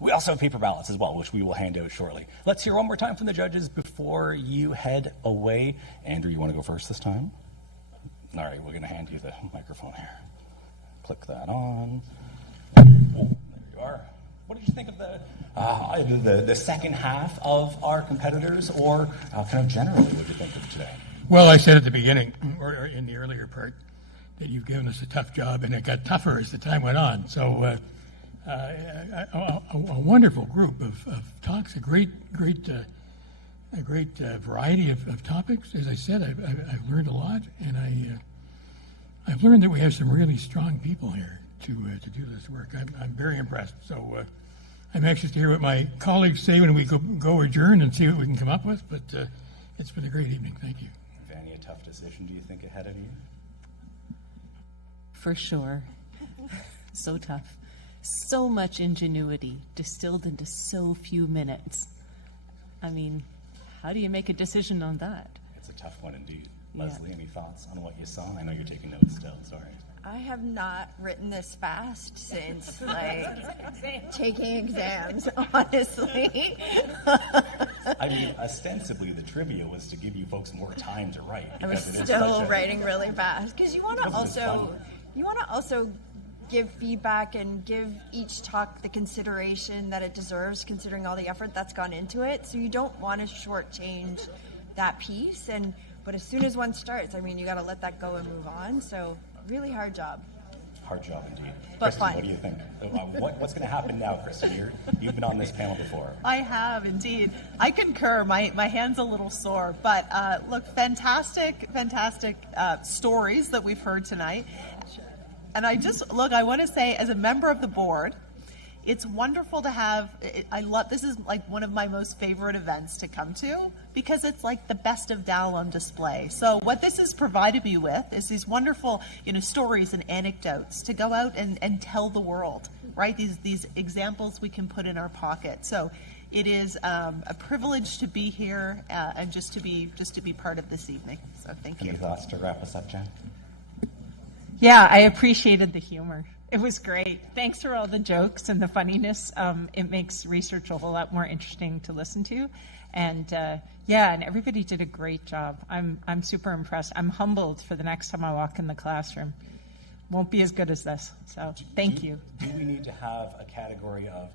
we also have paper ballots as well, which we will hand out shortly. Let's hear one more time from the judges before you head away. Andrew, you want to go first this time? All right, we're going to hand you the microphone here. Click that on. Oh, there you are. What did you think of the second half of our competitors, or kind of generally, what did you think of today? Well, I said at the beginning, or in the earlier part, that you've given us a tough job, and it got tougher as the time went on. So a wonderful group of talks, a great variety of topics. As I said, I've learned a lot, and I've learned that we have some really strong people here to do this work. I'm very impressed. So I'm anxious to hear what my colleagues say when we go adjourn and see what we can come up with. But it's been a great evening. Thank you. Vanny, a tough decision, do you think, ahead of you? For sure. So tough. So much ingenuity distilled into so few minutes. I mean, how do you make a decision on that? It's a tough one indeed. Leslie, any thoughts on what you saw? I know you're taking notes still, sorry. I have not written this fast since, taking exams, honestly. I mean, ostensibly, the trivia was to give you folks more time to write. I was still writing really fast, because you want to also give feedback and give each talk the consideration that it deserves, considering all the effort that's gone into it. So you don't want to shortchange that piece. But as soon as one starts, I mean, you got to let that go and move on. So really hard job. Hard job indeed. But Kristen, fun. what do you think? What's going to happen now, Kristen? You've been on this panel before. I have indeed. I concur. My hand's a little sore, but look, fantastic stories that we've heard tonight. And I want to say, as a member of the board, it's wonderful to have. This is like one of my most favorite events to come to, because it's like the best of Dal on display. So what this has provided me with is these wonderful, stories and anecdotes to go out and tell the world, right? These examples we can put in our pocket. So it is a privilege to be here and just to be part of this evening. So thank you. Any thoughts to wrap us up, Jen? Yeah, I appreciated the humor. It was great. Thanks for all the jokes and the funniness. It makes research a whole lot more interesting to listen to. And and everybody did a great job. I'm super impressed. I'm humbled for the next time I walk in the classroom. Won't be as good as this. So thank you. Do we need to have a category of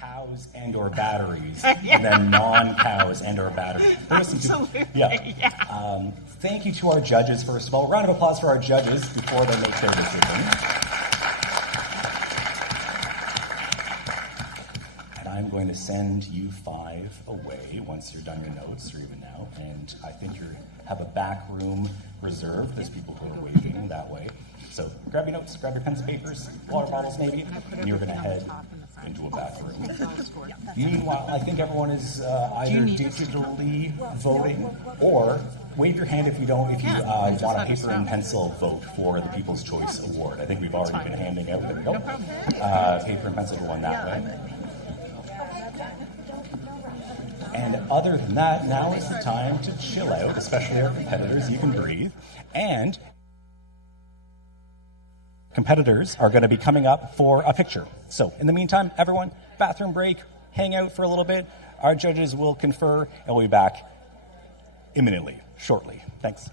cows and or batteries and then non-cows and or batteries? Absolutely. Thank you to our judges, first of all. A round of applause for our judges before they make their decision. I'm going to send you 5 away once you're done your notes, or even now. And I think you have a back room reserved. There's people who are waving that way. So grab your notes, grab your pens and papers, water bottles maybe, and you're going to head into a back room. Meanwhile, I think everyone is either digitally voting or wave your hand if you don't, if you want a paper and pencil vote for the People's Choice Award. I think we've already been handing out, there we go, paper and pencil one that way. And other than that, now is the time to chill out, especially our competitors. You can breathe. And competitors are going to be coming up for a picture. So in the meantime, everyone, bathroom break, hang out for a little bit. Our judges will confer, and we'll be back imminently, shortly. Thanks.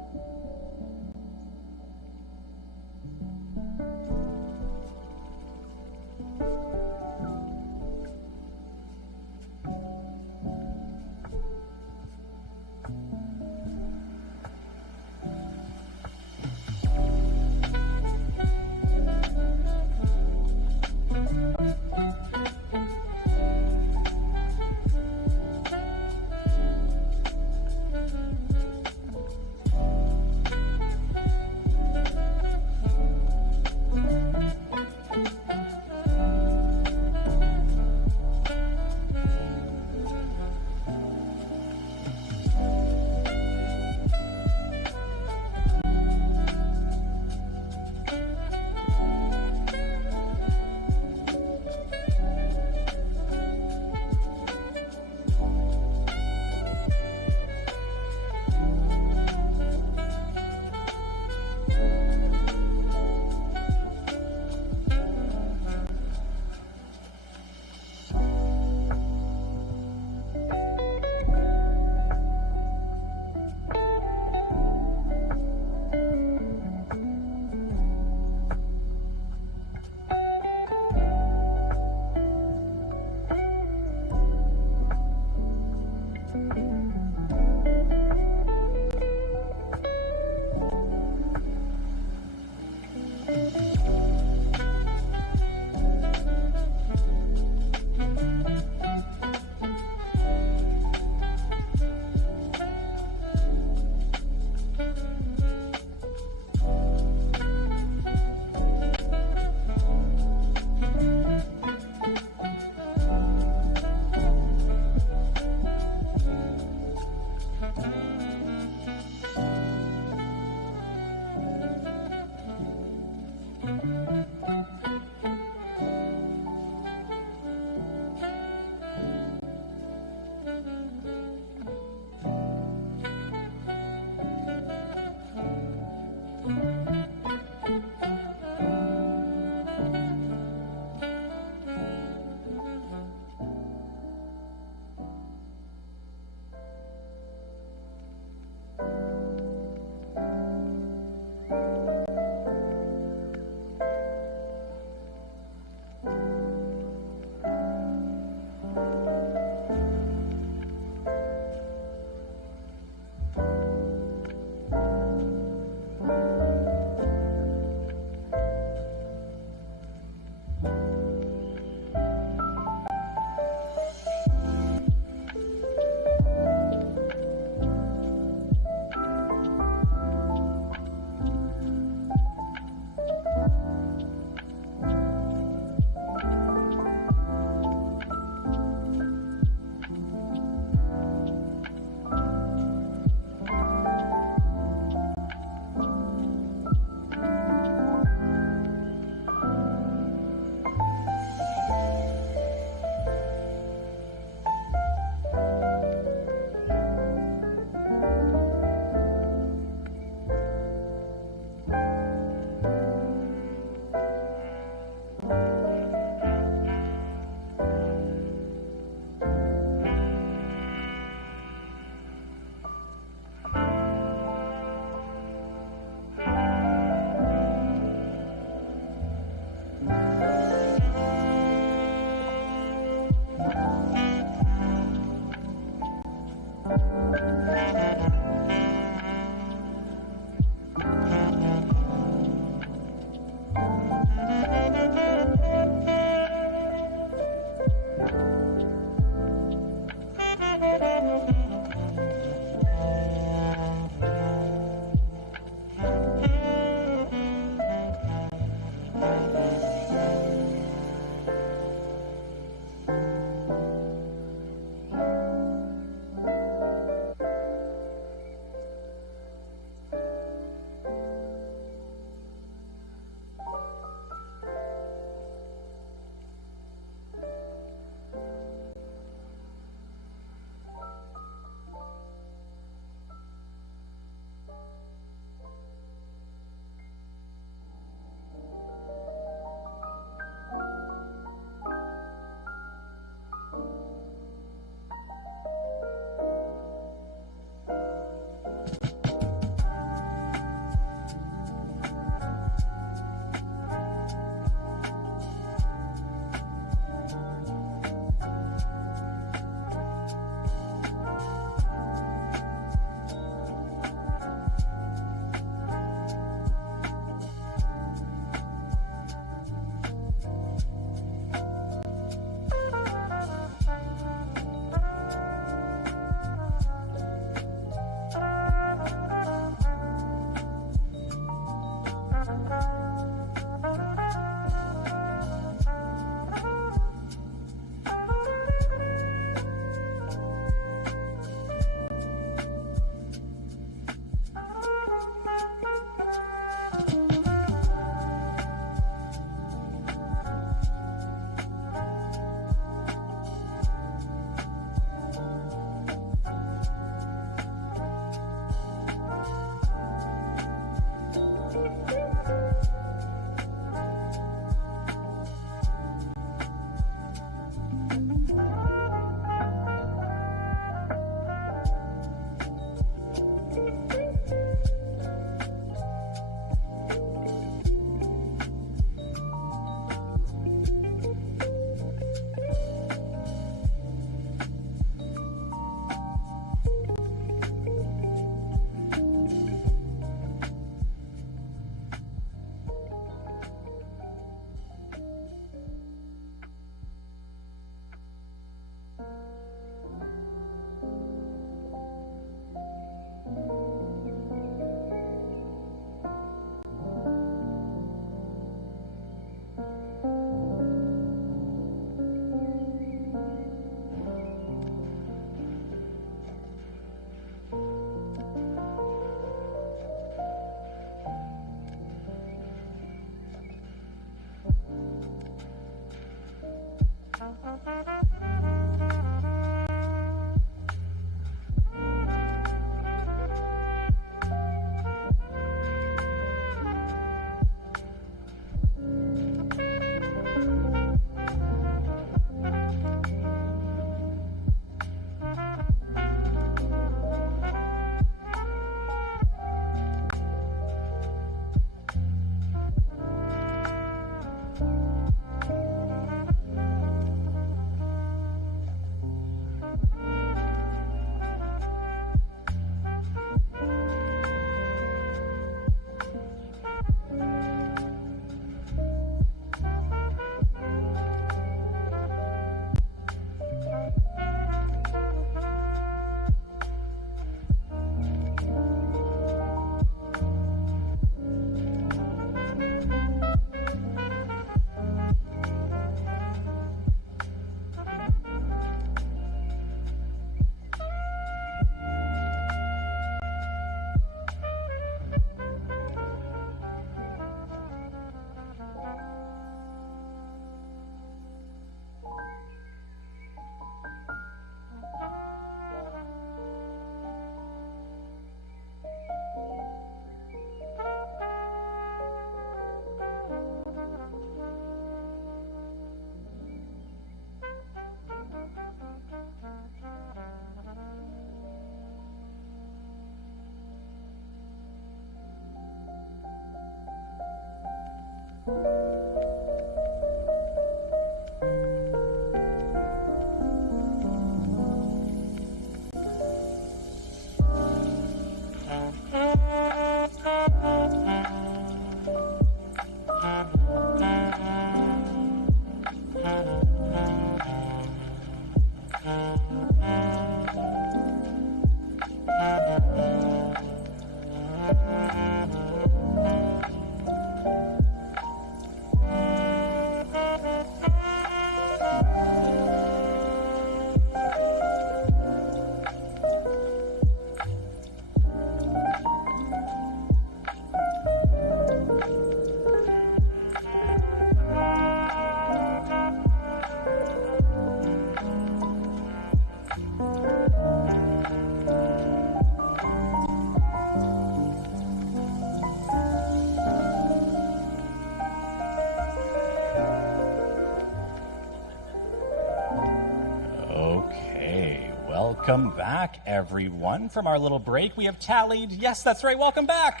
Welcome back, everyone. From our little break, we have tallied. Yes, that's right. Welcome back.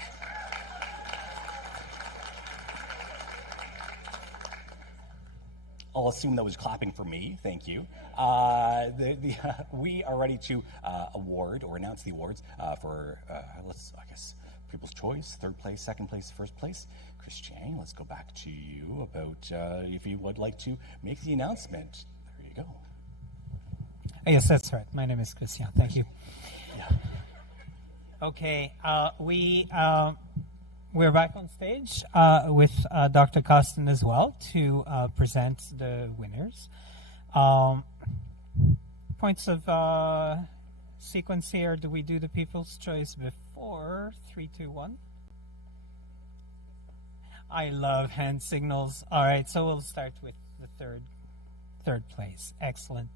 I'll assume that was clapping for me. Thank you. We are ready to award or announce the awards for, I guess, People's Choice, third place, second place, first place. Christiane, let's go back to you about if you would like to make the announcement. There you go. Yes, that's right. My name is Christian. Thank you. Yeah. Okay, we're back on stage with Dr. Costin as well to present the winners. Points of sequence here. Do we do the People's Choice before 3, 2, 1? I love hand signals. All right, so we'll start with the third place. Excellent.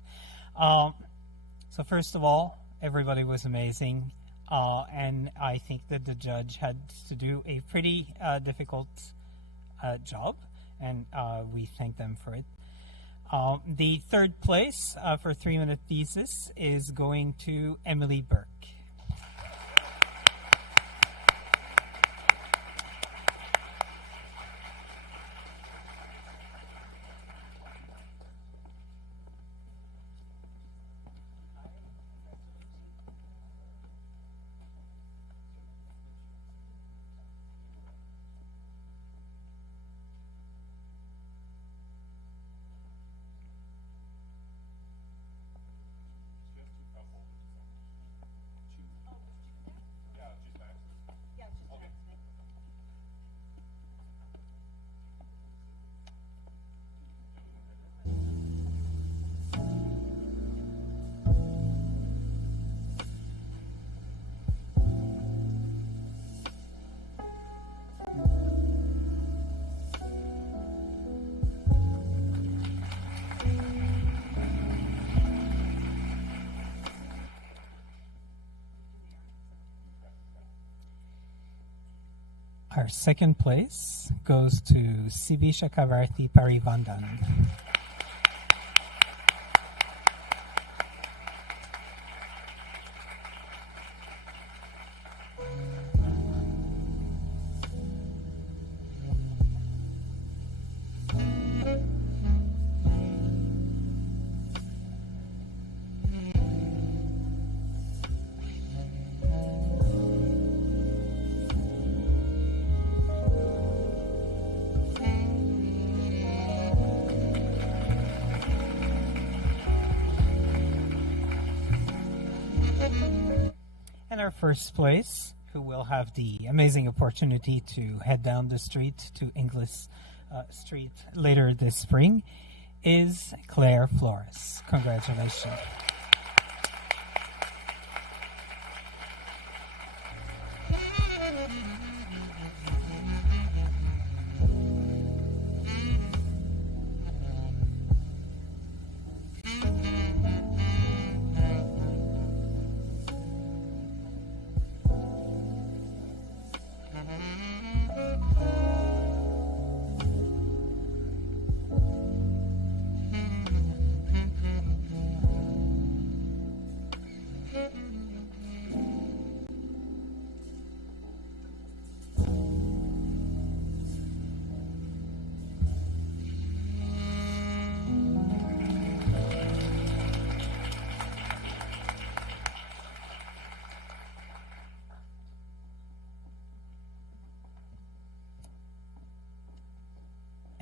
So first of all, everybody was amazing, and I think that the judge had to do a pretty difficult job, and we thank them for it. The third place for 3-minute thesis is going to Emily Burke. Our second place goes to Sibi Chakravarti Parivandan. And our first place, who will have the amazing opportunity to head down the street to Inglis Street later this spring, is Claire Flores. Congratulations.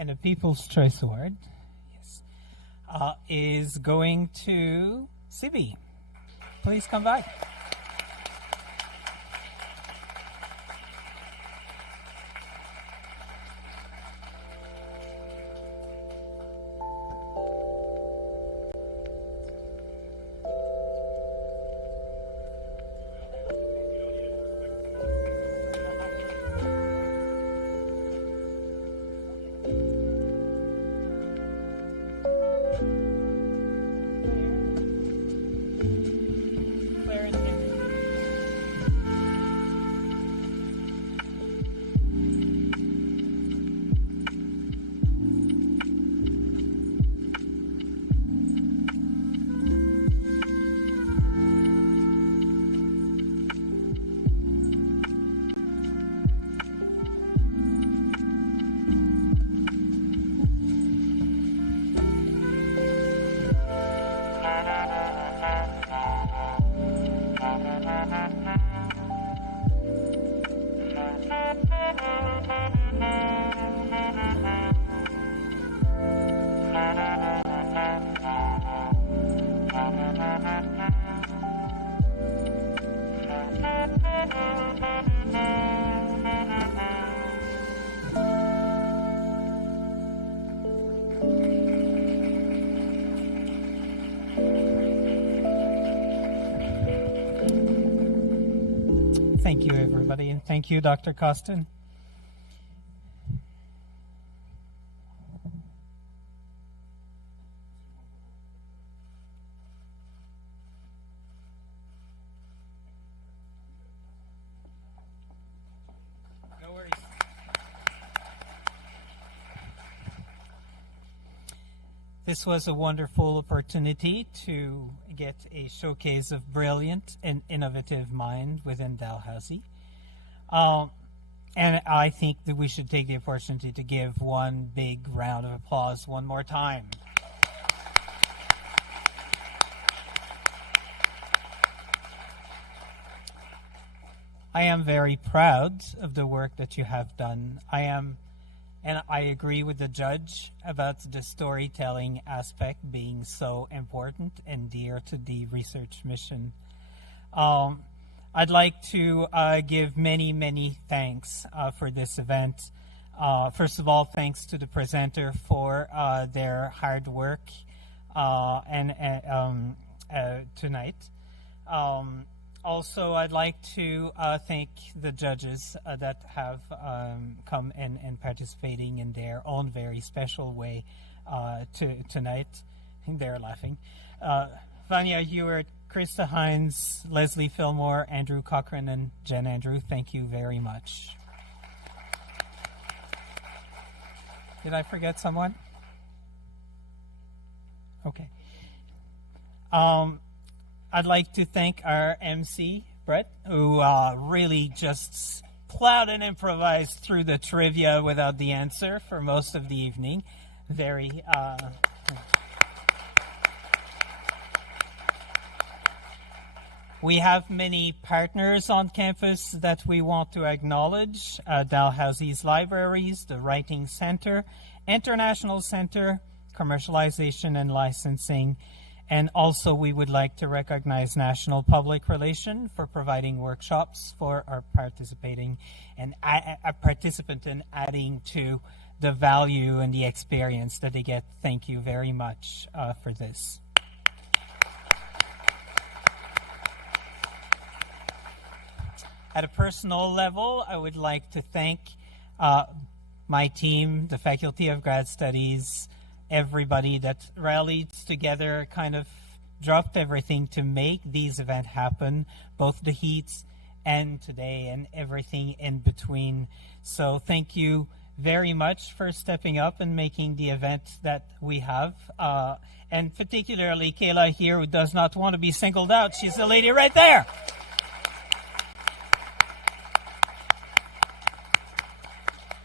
And the People's Choice Award, yes, is going to Sibi. Please come by. Thank you, everybody, and thank you, Dr. Costin. No worries. This was a wonderful opportunity to get a showcase of brilliant and innovative mind within Dalhousie. And I think that we should take the opportunity to give one big round of applause one more time. I am very proud of the work that you have done. And I agree with the judge about the storytelling aspect being so important and dear to the research mission. I'd like to give many, many thanks for this event. First of all, thanks to the presenter for their hard work tonight. Also, I'd like to thank the judges that have come and participating in their own very special way tonight. I think they're laughing. Vanya Ewart, Krista Hines, Leslie Fillmore, Andrew Cochran, and Jen Andrew, thank you very much. Did I forget someone? Okay. I'd like to thank our MC, Brett, who really just plowed and improvised through the trivia without the answer for most of the evening. Very... We have many partners on campus that we want to acknowledge. Dalhousie's Libraries, the Writing Center, International Center, Commercialization and Licensing, and also we would like to recognize National Public Relation for providing workshops for our participating and a participant in adding to the value and the experience that they get. Thank you very much for this. At a personal level, I would like to thank my team, the Faculty of Grad Studies, everybody that rallied together, kind of dropped everything to make these events happen, both the heats and today and everything in between. So thank you very much for stepping up and making the event that we have. And particularly Kayla here, who does not want to be singled out. She's the lady right there.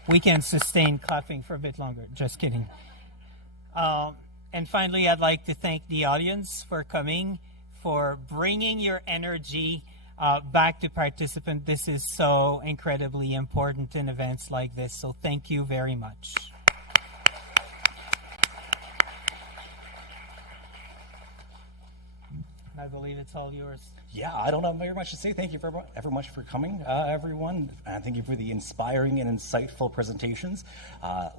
We can sustain clapping for a bit longer. Just kidding. And finally, I'd like to thank the audience for coming, for bringing your energy back to participants. This is so incredibly important in events like this. So thank you very much. I believe it's all yours. Yeah, I don't have very much to say. Thank you very much for coming, everyone. And thank you for the inspiring and insightful presentations.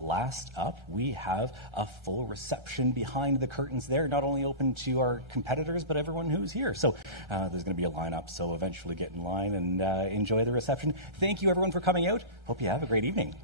Last up, we have a full reception behind the curtains there, not only open to our competitors, but everyone who's here. So there's going to be a lineup, so eventually get in line and enjoy the reception. Thank you, everyone, for coming out. Hope you have a great evening.